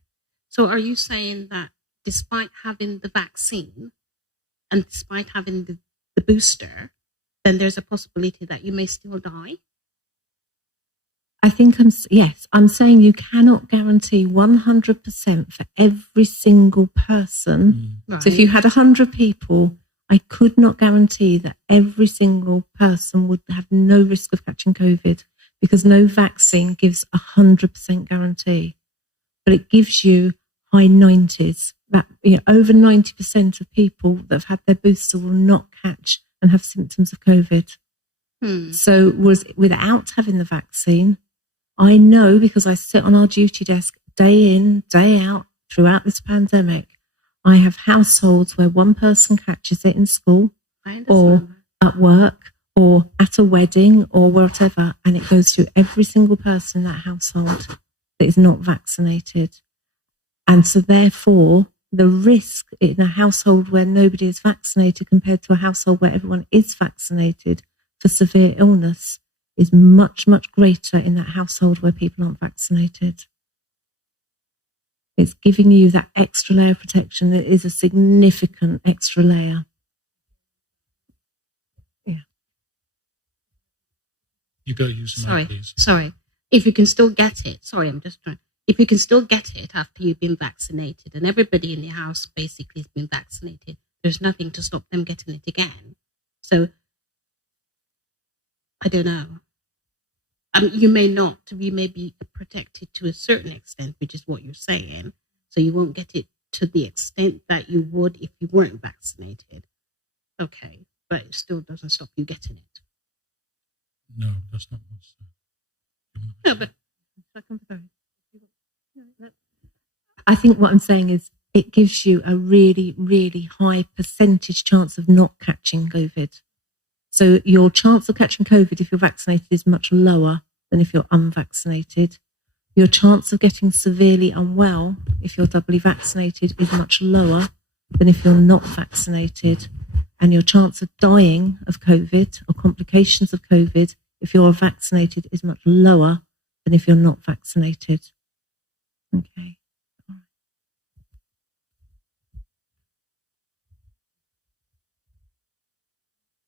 So are you saying that despite having the vaccine and despite having the booster, then there's a possibility that you may still die? I think I'm saying you cannot guarantee 100% for every single person. Right. So if you had 100 people, I could not guarantee that every single person would have no risk of catching COVID, because no vaccine gives 100% guarantee. But it gives you high 90s, that over 90% of people that have had their booster will not catch and have symptoms of COVID. So without having the vaccine, I know, because I sit on our duty desk day in, day out throughout this pandemic, I have households where one person catches it in school or at work or at a wedding or whatever, and it goes to every single person in that household that is not vaccinated. And so therefore, the risk in a household where nobody is vaccinated compared to a household where everyone is vaccinated for severe illness is much, much greater in that household where people aren't vaccinated. It's giving you that extra layer of protection that is a significant extra layer. Yeah. You got to use the mic, please. Sorry. If you can still get it, if you can still get it after you've been vaccinated, and everybody in the house basically has been vaccinated, there's nothing to stop them getting it again. So, I don't know. You may not. You may be protected to a certain extent, which is what you're saying. So you won't get it to the extent that you would if you weren't vaccinated. Okay, but it still doesn't stop you getting it. No, that's not what's No, but I think what I'm saying is it gives you a really, really high percentage chance of not catching COVID. So your chance of catching COVID if you're vaccinated is much lower than if you're unvaccinated. Your chance of getting severely unwell if you're doubly vaccinated is much lower than if you're not vaccinated. And your chance of dying of COVID or complications of COVID if you're vaccinated is much lower than if you're not vaccinated. Okay.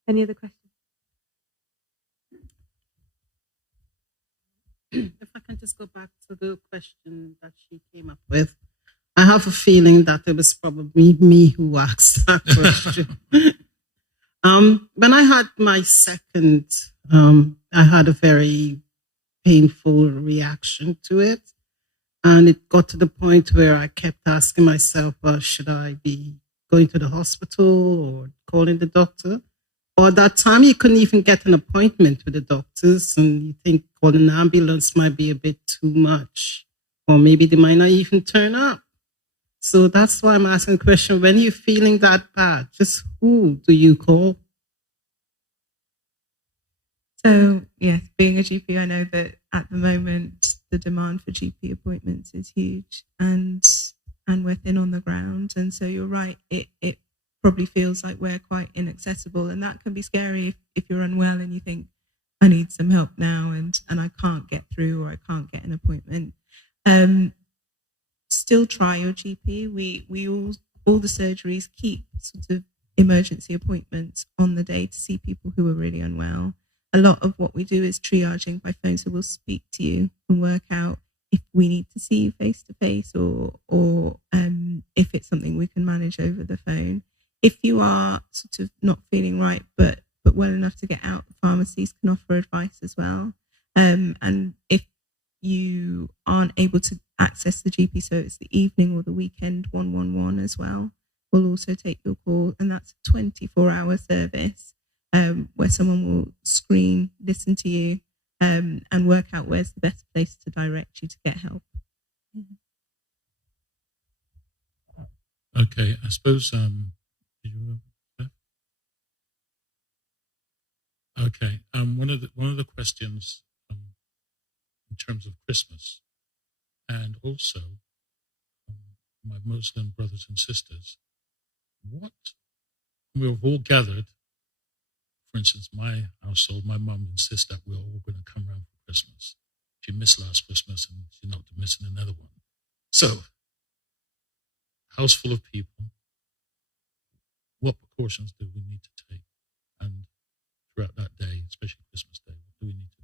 Any other questions? If I can just go back to the question that she came up with, I have a feeling that it was probably me who asked that question. When I had my second, I had a very painful reaction to it. And it got to the point where I kept asking myself, should I be going to the hospital or calling the doctor? Or at that time, you couldn't even get an appointment with the doctors, and you think calling an ambulance might be a bit too much, or maybe they might not even turn up. So that's why I'm asking the question, when you're feeling that bad, just who do you call? So, yes, being a GP, I know that at the moment, the demand for GP appointments is huge, and we're thin on the ground. And so you're right, it probably feels like we're quite inaccessible, and that can be scary if you're unwell and you think, I need some help now and I can't get through or I can't get an appointment. Still try your GP. We all all the surgeries keep sort of emergency appointments on the day to see people who are really unwell. A lot of what we do is triaging by phone, so we'll speak to you and work out if we need to see you face to face, or if it's something we can manage over the phone. If you are sort of not feeling right, but well enough to get out, the pharmacies can offer advice as well. And if you aren't able to access the GP, so it's the evening or the weekend 111 as well, we'll also take your call, and that's a 24-hour service where someone will screen, listen to you, and work out where's the best place to direct you to get help. Okay, I suppose. Okay, one of the questions in terms of Christmas, and also my Muslim brothers and sisters, what we've all gathered. For instance, my household, my mum insists that we're all going to come around for Christmas. She missed last Christmas and she's not missing another one. So, house full of people, what precautions do we need to take? And throughout that day, especially Christmas Day, what do we need to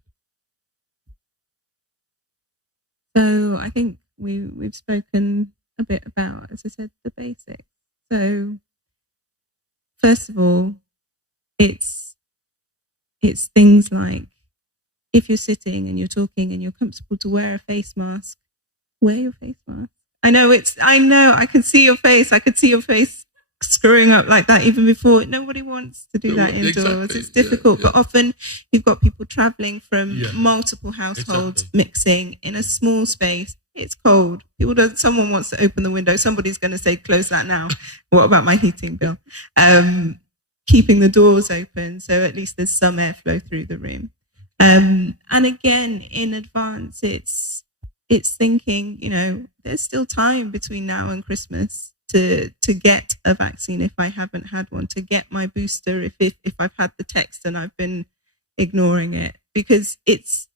do? So I think we've spoken a bit about, as I said, the basics. So first of all, it's things like, if you're sitting and you're talking and you're comfortable to wear a face mask, wear your face mask. I know, I can see your face. I could see your face screwing up like that even before. Nobody wants to do that indoors. Exactly. It's difficult, but often you've got people traveling from multiple households, mixing in a small space. It's cold. Someone wants to open the window. Somebody's going to say, close that now. What about my heating bill? Keeping the doors open so at least there's some airflow through the room. And again, in advance, it's thinking, there's still time between now and Christmas to get a vaccine if I haven't had one, to get my booster if I've had the text and I've been ignoring it, because it's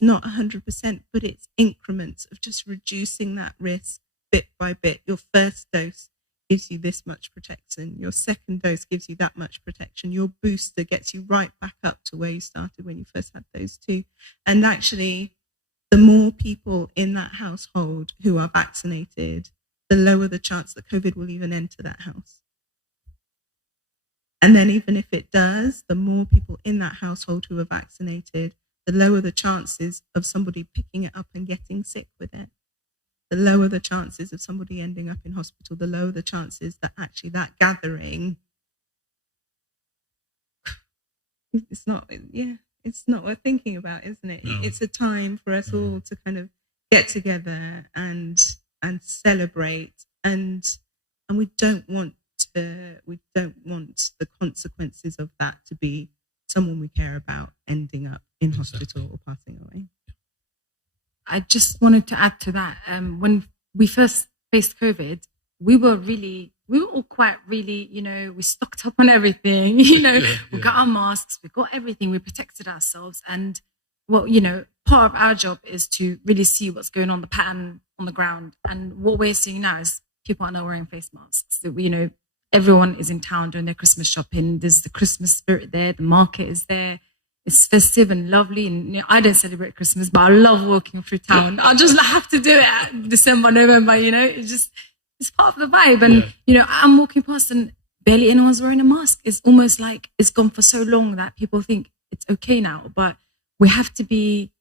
not 100%, but it's increments of just reducing that risk bit by bit. Your first dose gives you this much protection. Your second dose gives you that much protection. Your booster gets you right back up to where you started when you first had those two. And actually, the more people in that household who are vaccinated, the lower the chance that COVID will even enter that house. And then even if it does, the more people in that household who are vaccinated, the lower the chances of somebody picking it up and getting sick with it. The lower the chances of somebody ending up in hospital, the lower the chances that actually that gathering, it's not worth thinking about, isn't it? No. It's a time for us all to kind of get together and celebrate, and we don't want the consequences of that to be someone we care about ending up in hospital or passing away. I just wanted to add to that. When we first faced COVID, we were all quite really, we stocked up on everything, we got our masks, we got everything, we protected ourselves. And part of our job is to really see what's going on, the pattern on the ground. And what we're seeing now is people are not wearing face masks. So, everyone is in town doing their Christmas shopping. There's the Christmas spirit there. The market is there. It's festive and lovely. And I don't celebrate Christmas, but I love walking through town. I just have to do it at December, November, it's part of the vibe. And, I'm walking past and barely anyone's wearing a mask. It's almost like it's gone for so long that people think it's okay now. But we have to be,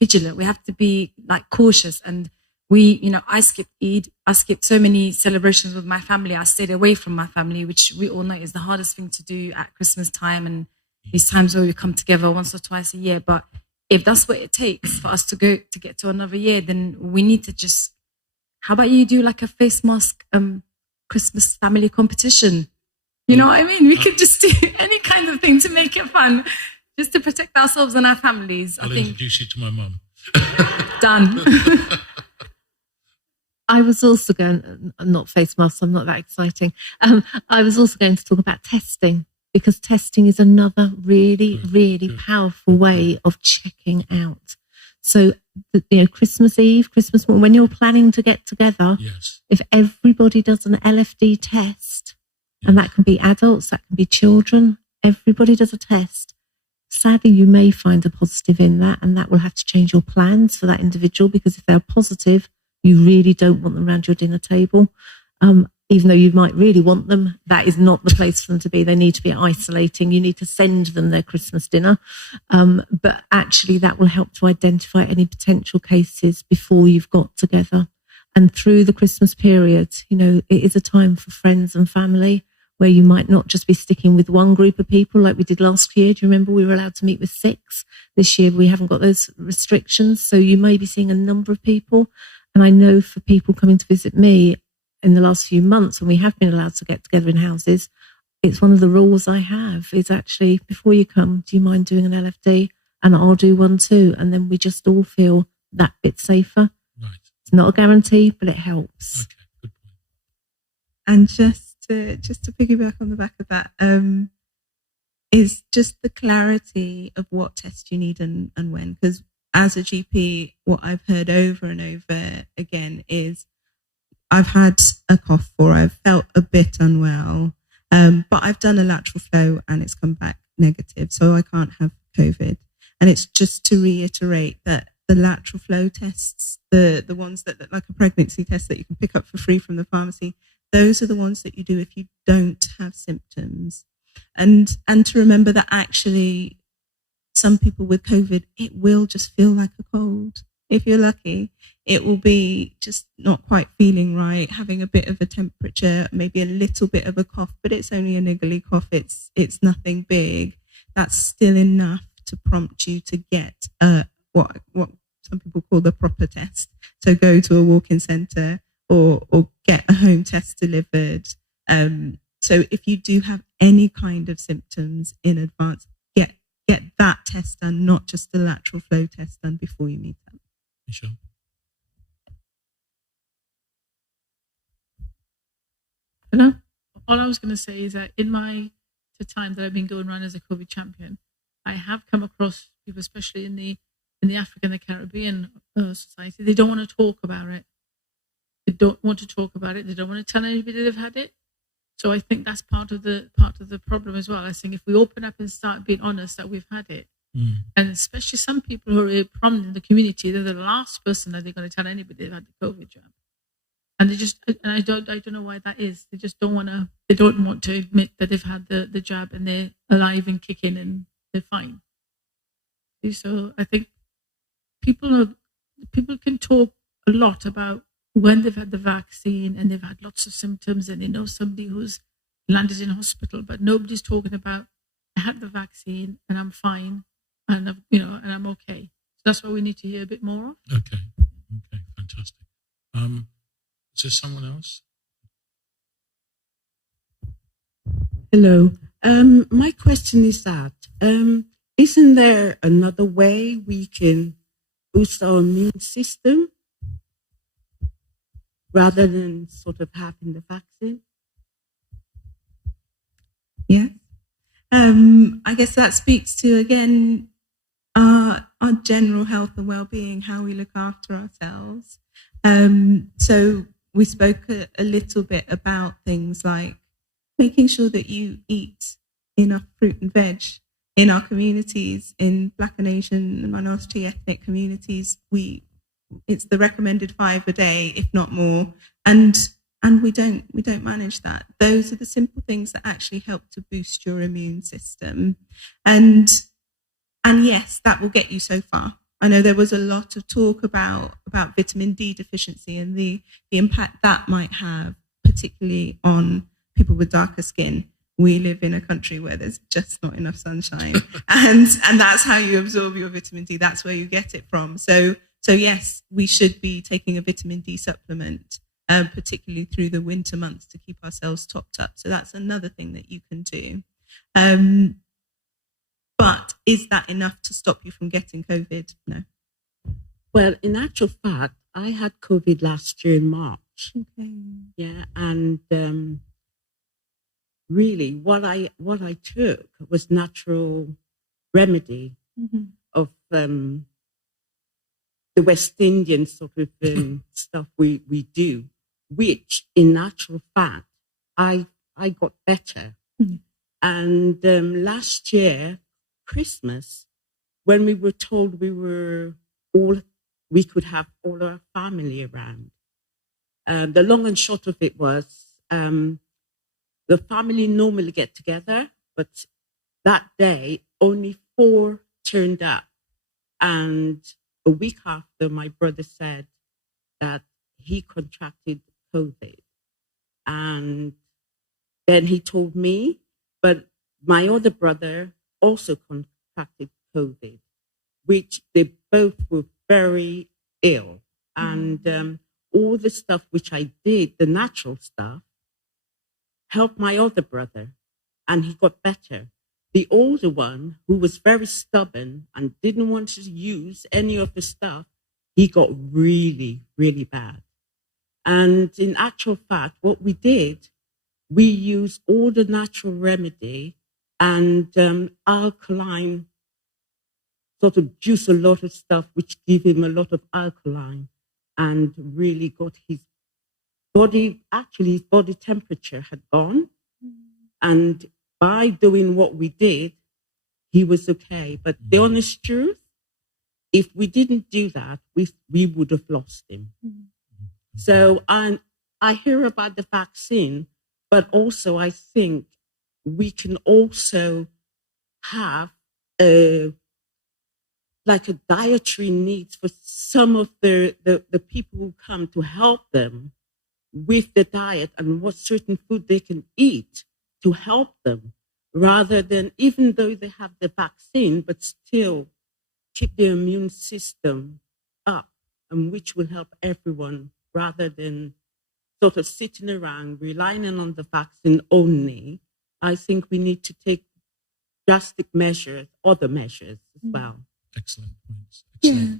vigilant. We have to be cautious. And I skipped Eid. I skipped so many celebrations with my family. I stayed away from my family, which we all know is the hardest thing to do at Christmas time and these times where we come together once or twice a year. But if that's what it takes for us to get to another year, then we need to just, how about you do a face mask Christmas family competition? You know what I mean? We could just do any kind of thing to make it fun, just to protect ourselves and our families. I'll introduce you to my mum. Done. I was also going, not face masks, I'm not that exciting. I was also going to talk about testing, because testing is another really, really powerful way of checking out. So, Christmas Eve, Christmas morning, when you're planning to get together, Yes. if everybody does an LFD test, and that can be adults, that can be children, everybody does a test. Sadly, you may find a positive in that, and that will have to change your plans for that individual, because if they're positive, you really don't want them around your dinner table. Even though you might really want them, that is not the place for them to be. They need to be isolating. You need to send them their Christmas dinner. But actually, that will help to identify any potential cases before you've got together. And through the Christmas period, it is a time for friends and family where you might not just be sticking with one group of people like we did last year. Do you remember we were allowed to meet with 6? This year, we haven't got those restrictions. So you may be seeing a number of people. And I know for people coming to visit me in the last few months, when we have been allowed to get together in houses, it's one of the rules I have is actually, before you come, do you mind doing an LFD? And I'll do one too. And then we just all feel that bit safer. Right. It's not a guarantee, but it helps. Okay, good point. And just to piggyback on the back of that, is just the clarity of what test you need and when. Because as a GP, what I've heard over and over again is I've had a cough or I've felt a bit unwell, but I've done a lateral flow and it's come back negative, so I can't have COVID. And it's just to reiterate that the lateral flow tests, the ones that look like a pregnancy test that you can pick up for free from the pharmacy, those are the ones that you do if you don't have symptoms. And to remember that actually some people with COVID, it will just feel like a cold. If you're lucky, it will be just not quite feeling right, having a bit of a temperature, maybe a little bit of a cough, but it's only a niggly cough. It's nothing big. That's still enough to prompt you to get what some people call the proper test. So go to a walk-in centre or get a home test delivered. So if you do have any kind of symptoms in advance, get that test done, not just the lateral flow test done before you meet them. Michelle? Hello. All I was going to say is that in the time that I've been going around as a COVID champion, I have come across people, especially in the African and the Caribbean society. They don't want to talk about it. They don't want to talk about it. They don't want to tell anybody they've had it. So I think that's part of the problem as well. I think if we open up and start being honest that we've had it, and especially some people who are prominent in the community, they're the last person that they're going to tell anybody they've had the COVID jab. And I don't know why that is. They just don't want to admit that they've had the jab and they're alive and kicking and they're fine. So I think people can talk a lot about when they've had the vaccine and they've had lots of symptoms and they know somebody who's landed in hospital, but nobody's talking about, I had the vaccine and I'm fine and I'm okay. So that's what we need to hear a bit more of. Okay, fantastic. Is there someone else? Hello. My question is that, isn't there another way we can boost our immune system rather than sort of having the vaccine? Yeah. I guess that speaks to, again, our general health and well-being, how we look after ourselves. So we spoke a little bit about things like making sure that you eat enough fruit and veg. In our communities, in Black and Asian and minority ethnic communities, it's the recommended 5 a day, if not more, and we don't manage that. Those are the simple things that actually help to boost your immune system, and yes, that will get you so far. I know there was a lot of talk about vitamin D deficiency and the impact that might have, particularly on people with darker skin. We live in a country where there's just not enough sunshine, and that's how you absorb your vitamin D. That's where you get it from. So yes, we should be taking a vitamin D supplement, particularly through the winter months, to keep ourselves topped up. So that's another thing that you can do. But is that enough to stop you from getting COVID? No. Well, in actual fact, I had COVID last year in March. Okay. Yeah, and really, what I took was natural remedy of the West Indian sort of stuff we do, which in actual fact, I got better. Mhm. And last year, Christmas, when we were told we could have all our family around, the long and short of it was, the family normally get together, but that day only 4 turned up. And a week after, my brother said that he contracted COVID. And then he told me, but my other brother also contracted COVID, which they both were very ill. And all the stuff which I did, the natural stuff, helped my other brother, and he got better. The older one, who was very stubborn and didn't want to use any of the stuff, he got really, really bad. And in actual fact, what we did, we used all the natural remedy and alkaline, sort of juice a lot of stuff, which give him a lot of alkaline, and really got his body temperature had gone. And by doing what we did, he was okay. But the honest truth, if we didn't do that, we would have lost him. So I hear about the vaccine, but also I think we can also have a dietary needs for some of the people who come to help them with the diet and what certain food they can eat to help them, rather than, even though they have the vaccine, but still keep their immune system up, and which will help everyone, rather than sort of sitting around relying on the vaccine only. I think we need to take drastic measures, other measures as well. Excellent points. Yeah,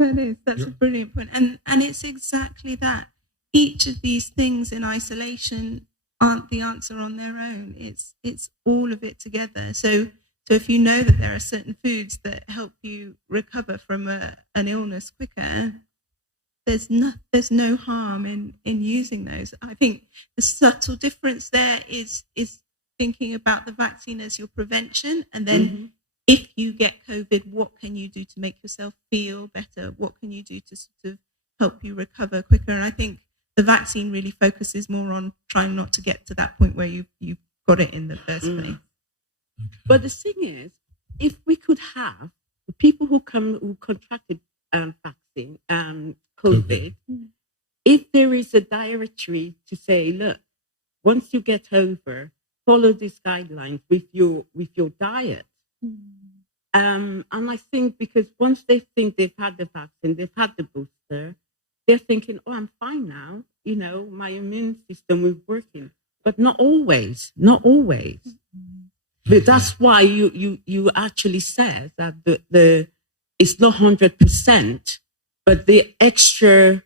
Excellent. that's a brilliant point. And it's exactly that. Each of these things in isolation aren't the answer on their own. It's all of it together. So if you know that there are certain foods that help you recover from an illness quicker, there's no harm in using those. I think the subtle difference there is thinking about the vaccine as your prevention, and then if you get COVID, what can you do to make yourself feel better? What can you do to sort of help you recover quicker? And I think the vaccine really focuses more on trying not to get to that point where you've got it in the first place. Okay. But the thing is, if we could have the people who contracted vaccine, COVID, if there is a directory to say, look, once you get over, follow these guidelines with your diet. And I think because once they think they've had the vaccine, they've had the booster, they're thinking, oh, I'm fine now. You know, my immune system is working. But not always. But that's why you actually said that the it's not 100%, but the extra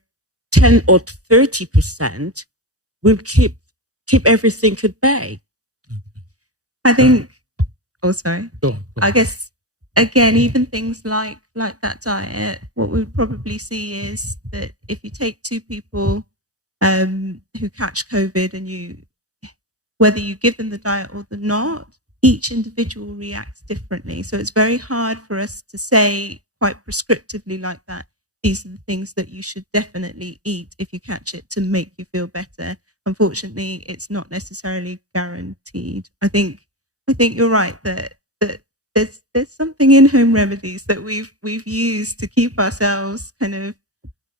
10 or 30% will keep everything at bay. I think. Oh, sorry. Go on. I guess, again, even things like that diet, what we would probably see is that if you take 2 people who catch COVID and whether you give them the diet or not, each individual reacts differently. So it's very hard for us to say quite prescriptively like that, these are the things that you should definitely eat if you catch it to make you feel better. Unfortunately, it's not necessarily guaranteed. I think you're right that there's something in home remedies that we've used to keep ourselves kind of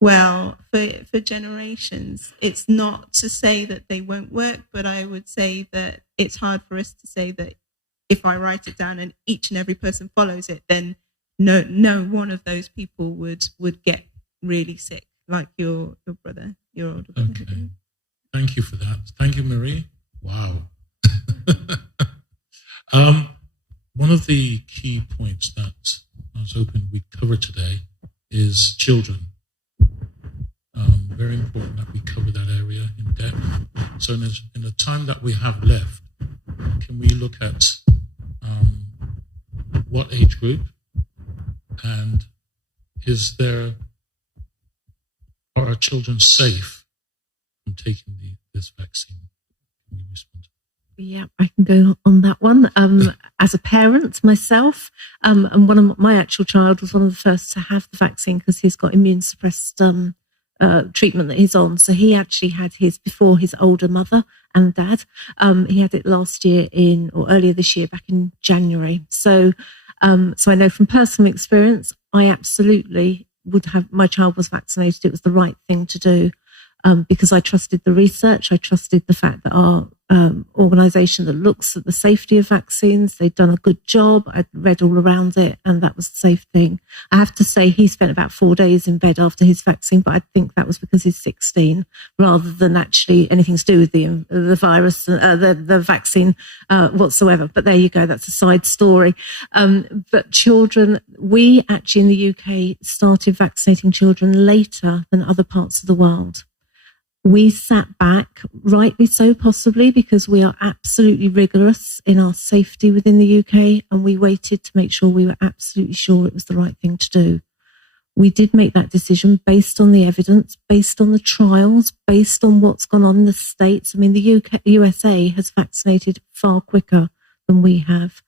well for generations. It's not to say that they won't work, but I would say that it's hard for us to say that if I write it down and each and every person follows it, then no one of those people would get really sick like your brother, your older brother. Okay. Thank you for that. Thank you, Marie. Wow. One of the key points that I was hoping we'd cover today is children. Very important that we cover that area in depth. So in the time that we have left, can we look at what age group, and is there our children safe from taking this vaccine? Can we respond to that? Yeah, I can go on that one. As a parent myself, and my actual child was one of the first to have the vaccine because he's got immune suppressed treatment that he's on. So he actually had his before his older mother and dad. He had it last year earlier this year, back in January. So I know from personal experience, I absolutely would have, my child was vaccinated. It was the right thing to do. Because I trusted the research, I trusted the fact that our organisation that looks at the safety of vaccines, they'd done a good job. I'd read all around it, and that was the safe thing. I have to say, he spent about 4 days in bed after his vaccine, but I think that was because he's 16, rather than actually anything to do with the virus, the vaccine whatsoever. But there you go, that's a side story. But children, we actually in the UK started vaccinating children later than other parts of the world. We sat back, rightly so possibly, because we are absolutely rigorous in our safety within the UK, and we waited to make sure we were absolutely sure it was the right thing to do. We did make that decision based on the evidence, based on the trials, based on what's gone on in the States. I mean, the USA has vaccinated far quicker than we have.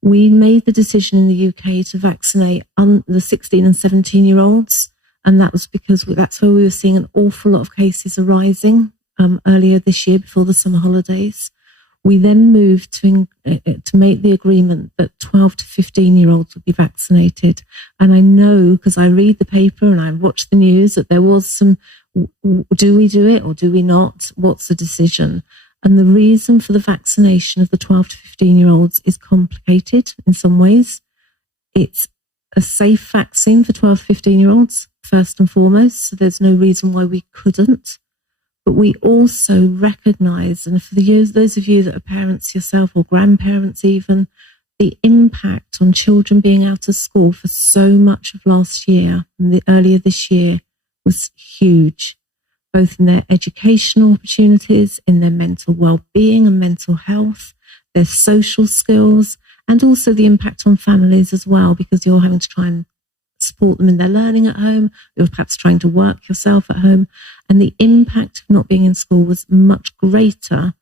We made the decision in the UK to vaccinate the 16 and 17-year-olds. And that was because that's where we were seeing an awful lot of cases arising earlier this year before the summer holidays. We then moved to make the agreement that 12 to 15-year-olds would be vaccinated. And I know, because I read the paper and I watch the news, that there was some, do we do it or do we not? What's the decision? And the reason for the vaccination of the 12 to 15-year-olds is complicated in some ways. It's a safe vaccine for 12 to 15-year-olds, first and foremost, so there's no reason why we couldn't. But we also recognise, and for those of you that are parents yourself or grandparents even, the impact on children being out of school for so much of last year and earlier this year was huge, both in their educational opportunities, in their mental well-being and mental health, their social skills, and also the impact on families as well, because you're having to try and support them in their learning at home. You're perhaps trying to work yourself at home. And the impact of not being in school was much greater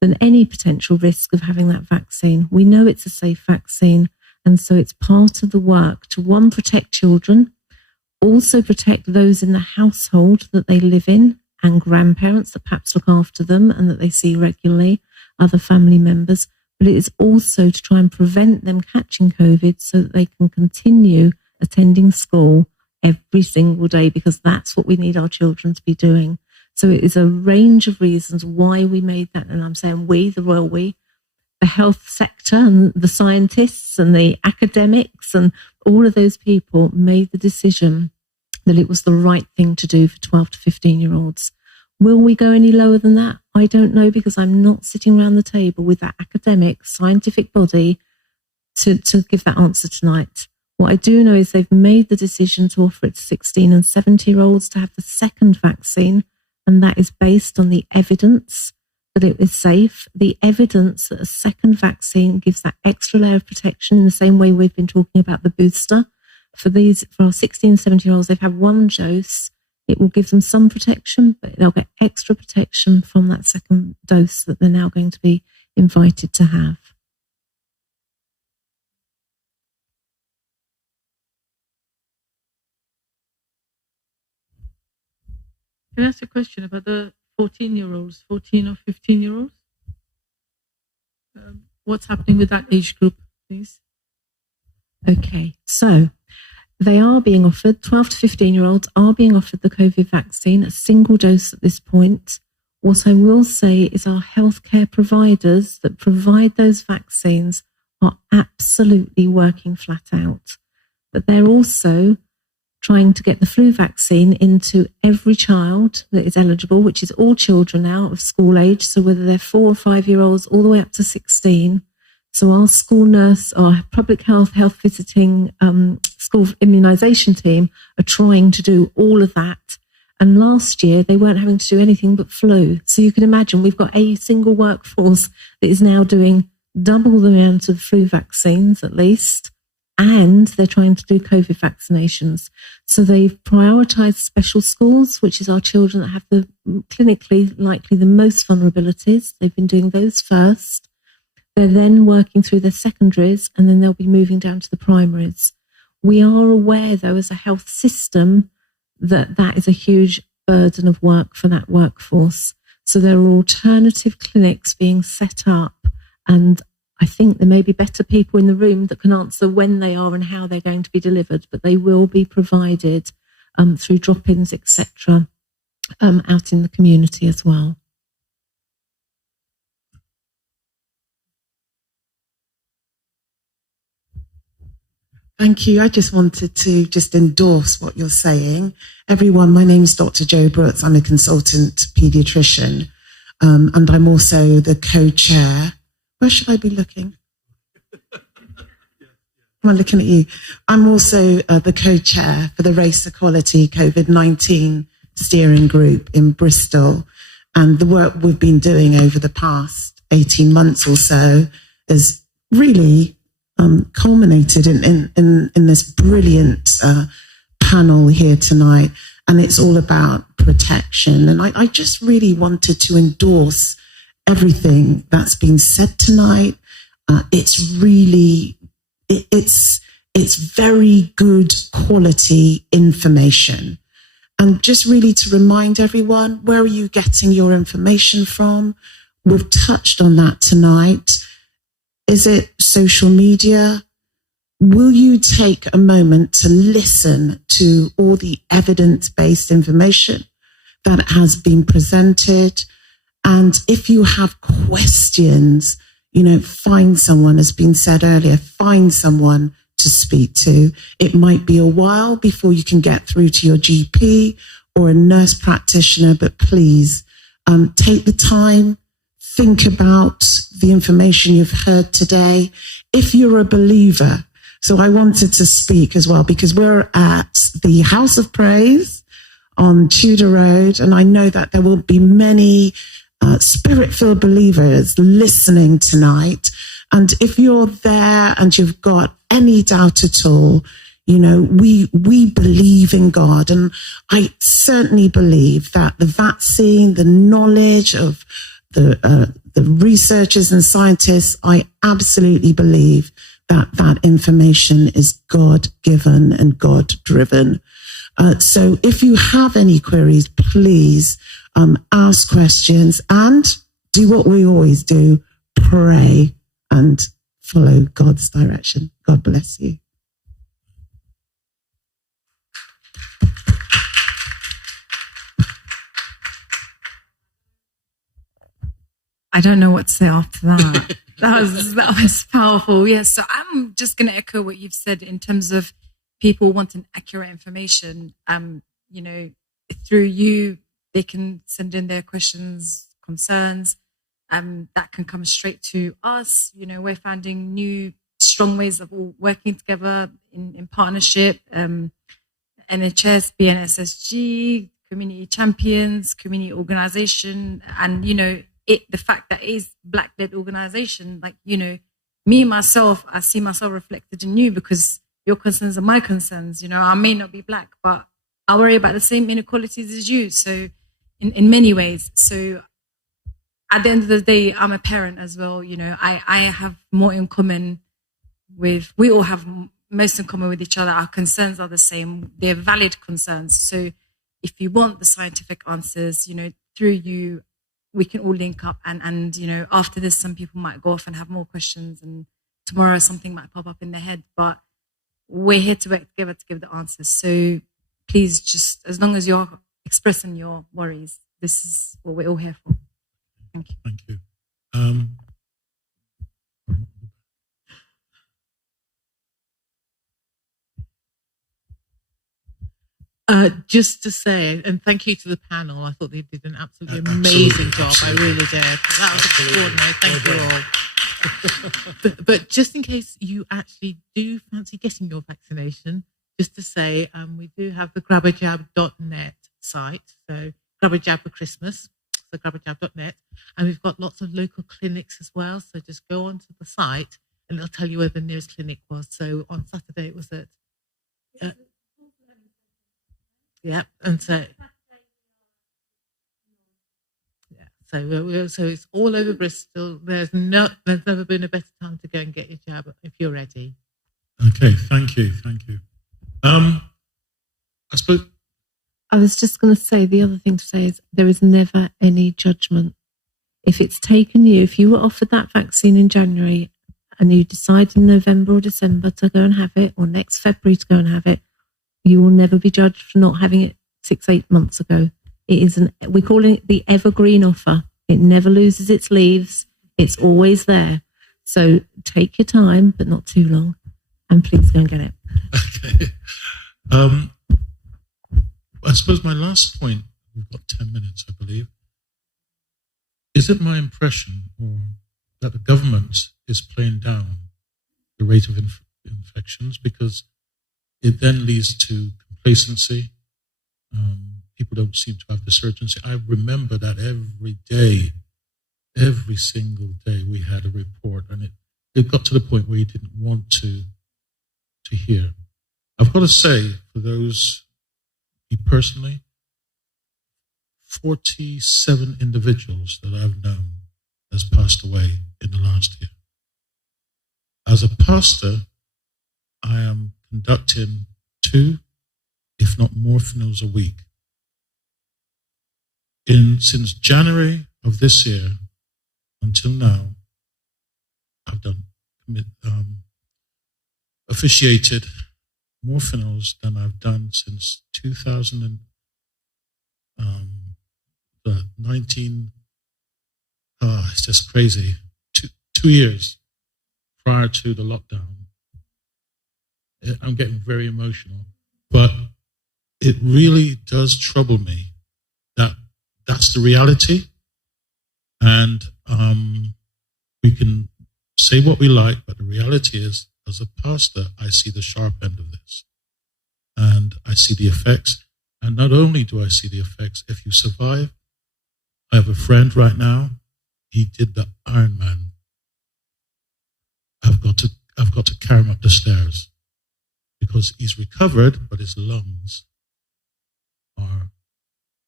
than any potential risk of having that vaccine. We know it's a safe vaccine. And so it's part of the work to, one, protect children, also protect those in the household that they live in and grandparents that perhaps look after them and that they see regularly, other family members. But it is also to try and prevent them catching COVID so that they can continue attending school every single day, because that's what we need our children to be doing. So it is a range of reasons why we made that. And I'm saying we, the royal we, the health sector and the scientists and the academics and all of those people made the decision that it was the right thing to do for 12 to 15-year-olds. Will we go any lower than that? I don't know, because I'm not sitting around the table with that academic, scientific body to give that answer tonight. What I do know is they've made the decision to offer it to 16 and 17-year-olds to have the second vaccine, and that is based on the evidence that it is safe, the evidence that a second vaccine gives that extra layer of protection in the same way we've been talking about the booster. For our 16 and 17-year-olds, they've had one dose. It will give them some protection, but they'll get extra protection from that second dose that they're now going to be invited to have. Can I ask a question about the 14-year-olds, 14 or 15-year-olds? What's happening with that age group, please? Okay, so they are being offered, 12 to 15-year-olds are being offered the COVID vaccine, a single dose at this point. What I will say is our healthcare providers that provide those vaccines are absolutely working flat out. But they're also trying to get the flu vaccine into every child that is eligible, which is all children now of school age. So whether they're 4 or 5-year-olds all the way up to 16. So our school nurse, our public health visiting school immunisation team are trying to do all of that. And last year they weren't having to do anything but flu. So you can imagine we've got a single workforce that is now doing double the amount of flu vaccines at least. and they're trying to do COVID vaccinations. So they've prioritised special schools, which is our children that have the clinically likely the most vulnerabilities. They've been doing those first. They're then working through their secondaries, and then they'll be moving down to the primaries. We are aware, though, as a health system, that that is a huge burden of work for that workforce. So there are alternative clinics being set up, and I think there may be better people in the room that can answer when they are and how they're going to be delivered, but they will be provided through drop-ins, etc., out in the community as well. Thank you. I just wanted to endorse what you're saying. Everyone, my name is Dr. Jo Brooks. I'm a consultant paediatrician, and I'm also the co-chair. Where should I be looking? Am I looking at you? I'm also the co-chair for the Race Equality COVID-19 steering group in Bristol. And the work we've been doing over the past 18 months or so is really culminated in this brilliant panel here tonight, and it's all about protection. And I just really wanted to endorse everything that's been said tonight. It's very good quality information, and just really to remind everyone, where are you getting your information from? We've touched on that tonight. Is it social media? Will you take a moment to listen to all the evidence-based information that has been presented? And if you have questions, find someone, as been said earlier, find someone to speak to. It might be a while before you can get through to your GP or a nurse practitioner, but please take the time. Think about the information you've heard today. If you're a believer, so I wanted to speak as well because we're at the House of Praise on Tudor Road, and I know that there will be many spirit-filled believers listening tonight. And if you're there and you've got any doubt at all, we believe in God, and I certainly believe that the vaccine, the knowledge of the researchers and scientists, I absolutely believe that information is God-given and God-driven. So if you have any queries, please ask questions and do what we always do, pray and follow God's direction. God bless you. I don't know what to say after that. that was powerful. Yes. So I'm just going to echo what you've said in terms of people wanting accurate information. Through you, they can send in their questions, concerns, that can come straight to us. We're finding new, strong ways of all working together in partnership. NHS, BNSSG, community champions, community organisation, and the fact that it is Black-led organisation, me myself, I see myself reflected in you because your concerns are my concerns. I may not be Black, but I worry about the same inequalities as you. So in many ways. So at the end of the day, I'm a parent as well. I have more in common we all have most in common with each other. Our concerns are the same. They're valid concerns. So if you want the scientific answers, through you, we can all link up and after this, some people might go off and have more questions, and tomorrow something might pop up in their head, but we're here to work together to give the answers. So please, just as long as you're expressing your worries, this is what we're all here for. Thank you. Thank you. Just to say, and thank you to the panel. I thought they did an absolutely amazing job. Absolutely. I really did. That was extraordinary. Thank you all. But just in case you actually do fancy getting your vaccination, just to say, we do have the grabajab.net site. So grabajab for Christmas. So grabajab.net. And we've got lots of local clinics as well. So just go onto the site and it'll tell you where the nearest clinic was. So on Saturday it was at, and so. So it's all over Bristol. There's never been a better time to go and get your jab if you're ready. Okay, thank you. I suppose I was just going to say, the other thing to say is there is never any judgment. If it's taken you, if you were offered that vaccine in January and you decide in November or December to go and have it, or next February to go and have it, you will never be judged for not having it 6-8 months ago. It is we call it the evergreen offer. It never loses its leaves. It's always there. So take your time, but not too long, and please go and get it. Okay. I suppose my last point, we've got 10 minutes, I believe. Is it my impression that the government is playing down the rate of infections because it then leads to complacency? People don't seem to have this urgency. I remember that every single day we had a report, and it got to the point where you didn't want to hear. I've got to say, for those, me personally, 47 individuals that I've known has passed away in the last year. As a pastor, I am conducting 2, if not more, funerals a week. Since January of this year until now, I've officiated more funerals than I've done since 2019. It's just crazy. 2 years prior to the lockdown. I'm getting very emotional, but it really does trouble me that that's the reality. And we can say what we like, but the reality is, as a pastor, I see the sharp end of this. And I see the effects. And not only do I see the effects, if you survive, I have a friend right now, he did the Ironman. I've got to carry him up the stairs because he's recovered, but his lungs are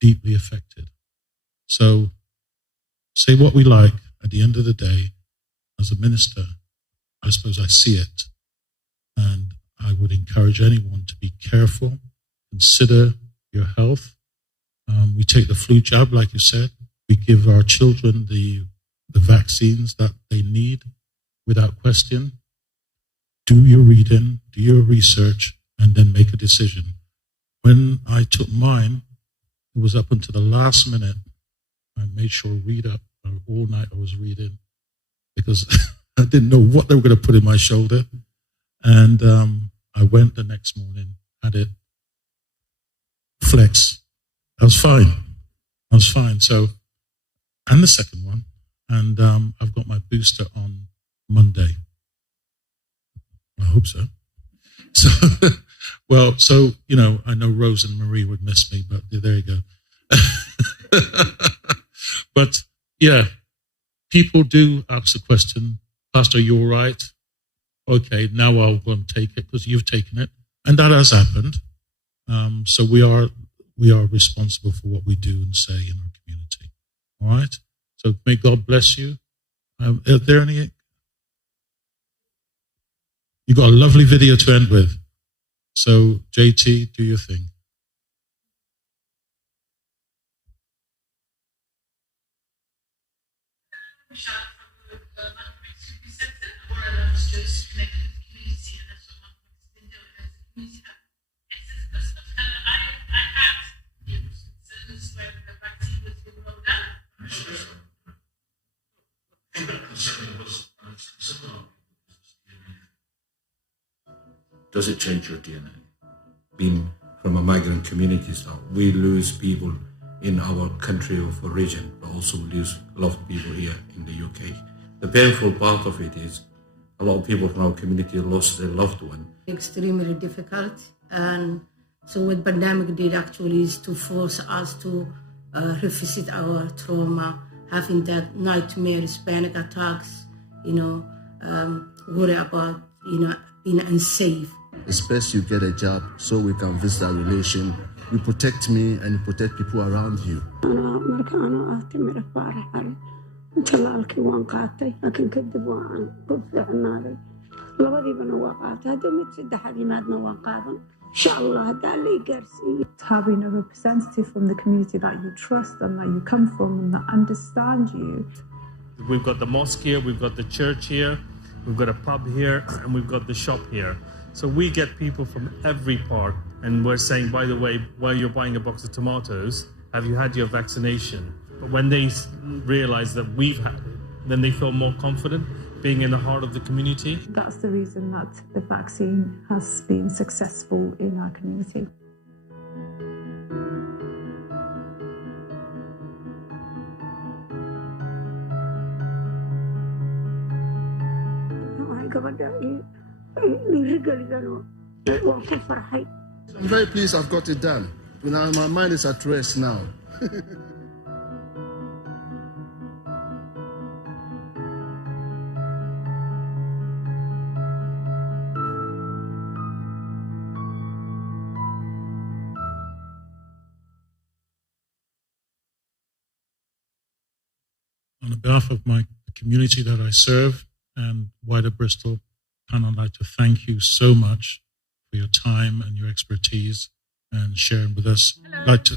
deeply affected. So say what we like, at the end of the day, as a minister, I suppose I see it. And I would encourage anyone to be careful, consider your health. We take the flu jab, like you said. We give our children the vaccines that they need without question. Do your reading, do your research, and then make a decision. When I took mine, it was up until the last minute. I made sure to read up all night. I was reading because I didn't know what they were going to put in my shoulder. And I went the next morning, had it, flex. I was fine. So, and the second one. And I've got my booster on Monday. I hope so. So, I know Rose and Marie would miss me, but there you go. But yeah, people do ask the question, Pastor, you all right? Okay, now I'll go and take it because you've taken it. And that has happened. So we are responsible for what we do and say in our community. All right? So may God bless you. Are there any? You got a lovely video to end with. So JT, do your thing. Does it change your DNA? Being from a migrant community, so we lose people in our country or region, but also lose a lot of people here in the UK. The painful part of it is a lot of people from our community lost their loved one. Extremely difficult, and so what pandemic did actually is to force us to revisit our trauma, having that nightmares, panic attacks, worry about, being unsafe. It's best you get a job so we can visit our relation. You protect me and you protect people around you. talaalkii waan qaatay laakiin kadib waan ku fiicnaaday labadiibana waa qaatay hadda mid saddexaad yimaadna waan qaadan insha allah haddaa la ii gaarsiiyo. Having a representative from the community that you trust and that you come from and that understand you. We've got the mosque here, we've got the church here, we've got a pub here, and we've got the shop here. So we get people from every part, and we're saying, by the way, while you're buying a box of tomatoes, have you had your vaccination? But when they realize that we've had it, then they feel more confident being in the heart of the community. That's the reason that the vaccine has been successful in our community. I'm very pleased I've got it done. My mind is at rest now. On behalf of my community that I serve and wider Bristol, I'd like to thank you so much for your time and your expertise and sharing with us. I'd like to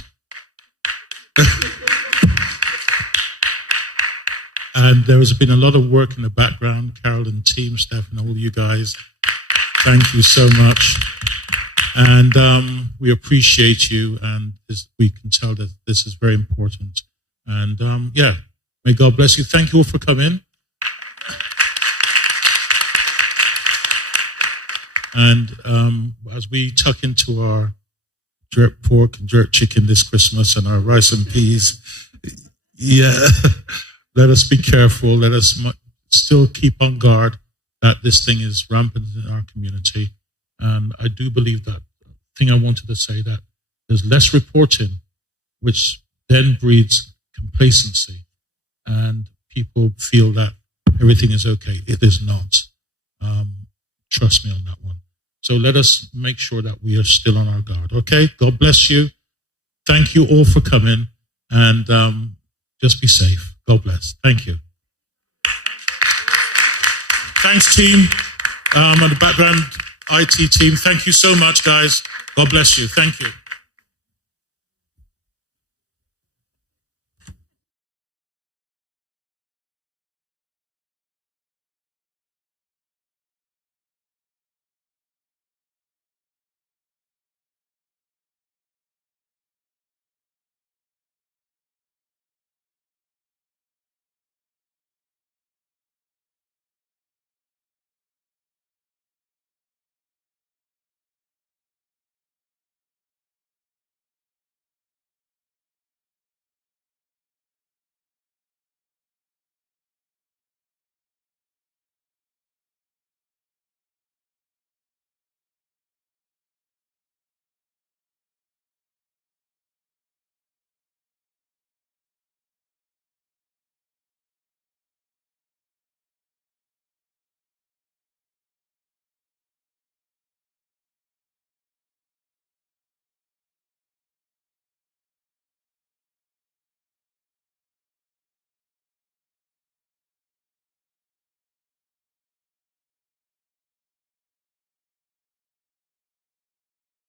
and there has been a lot of work in the background, Carol and team, Steph and all you guys. Thank you so much. And we appreciate you, and we can tell that this is very important. And may God bless you. Thank you all for coming. And as we tuck into our jerk pork and jerk chicken this Christmas and our rice and peas, let us be careful. Let us still keep on guard that this thing is rampant in our community. And I do believe that thing I wanted to say, that there's less reporting, which then breeds complacency. And people feel that everything is okay. It is not. Trust me on that one. So let us make sure that we are still on our guard. Okay? God bless you. Thank you all for coming. And just be safe. God bless. Thank you. Thanks, team. On the background IT team. Thank you so much, guys. God bless you. Thank you.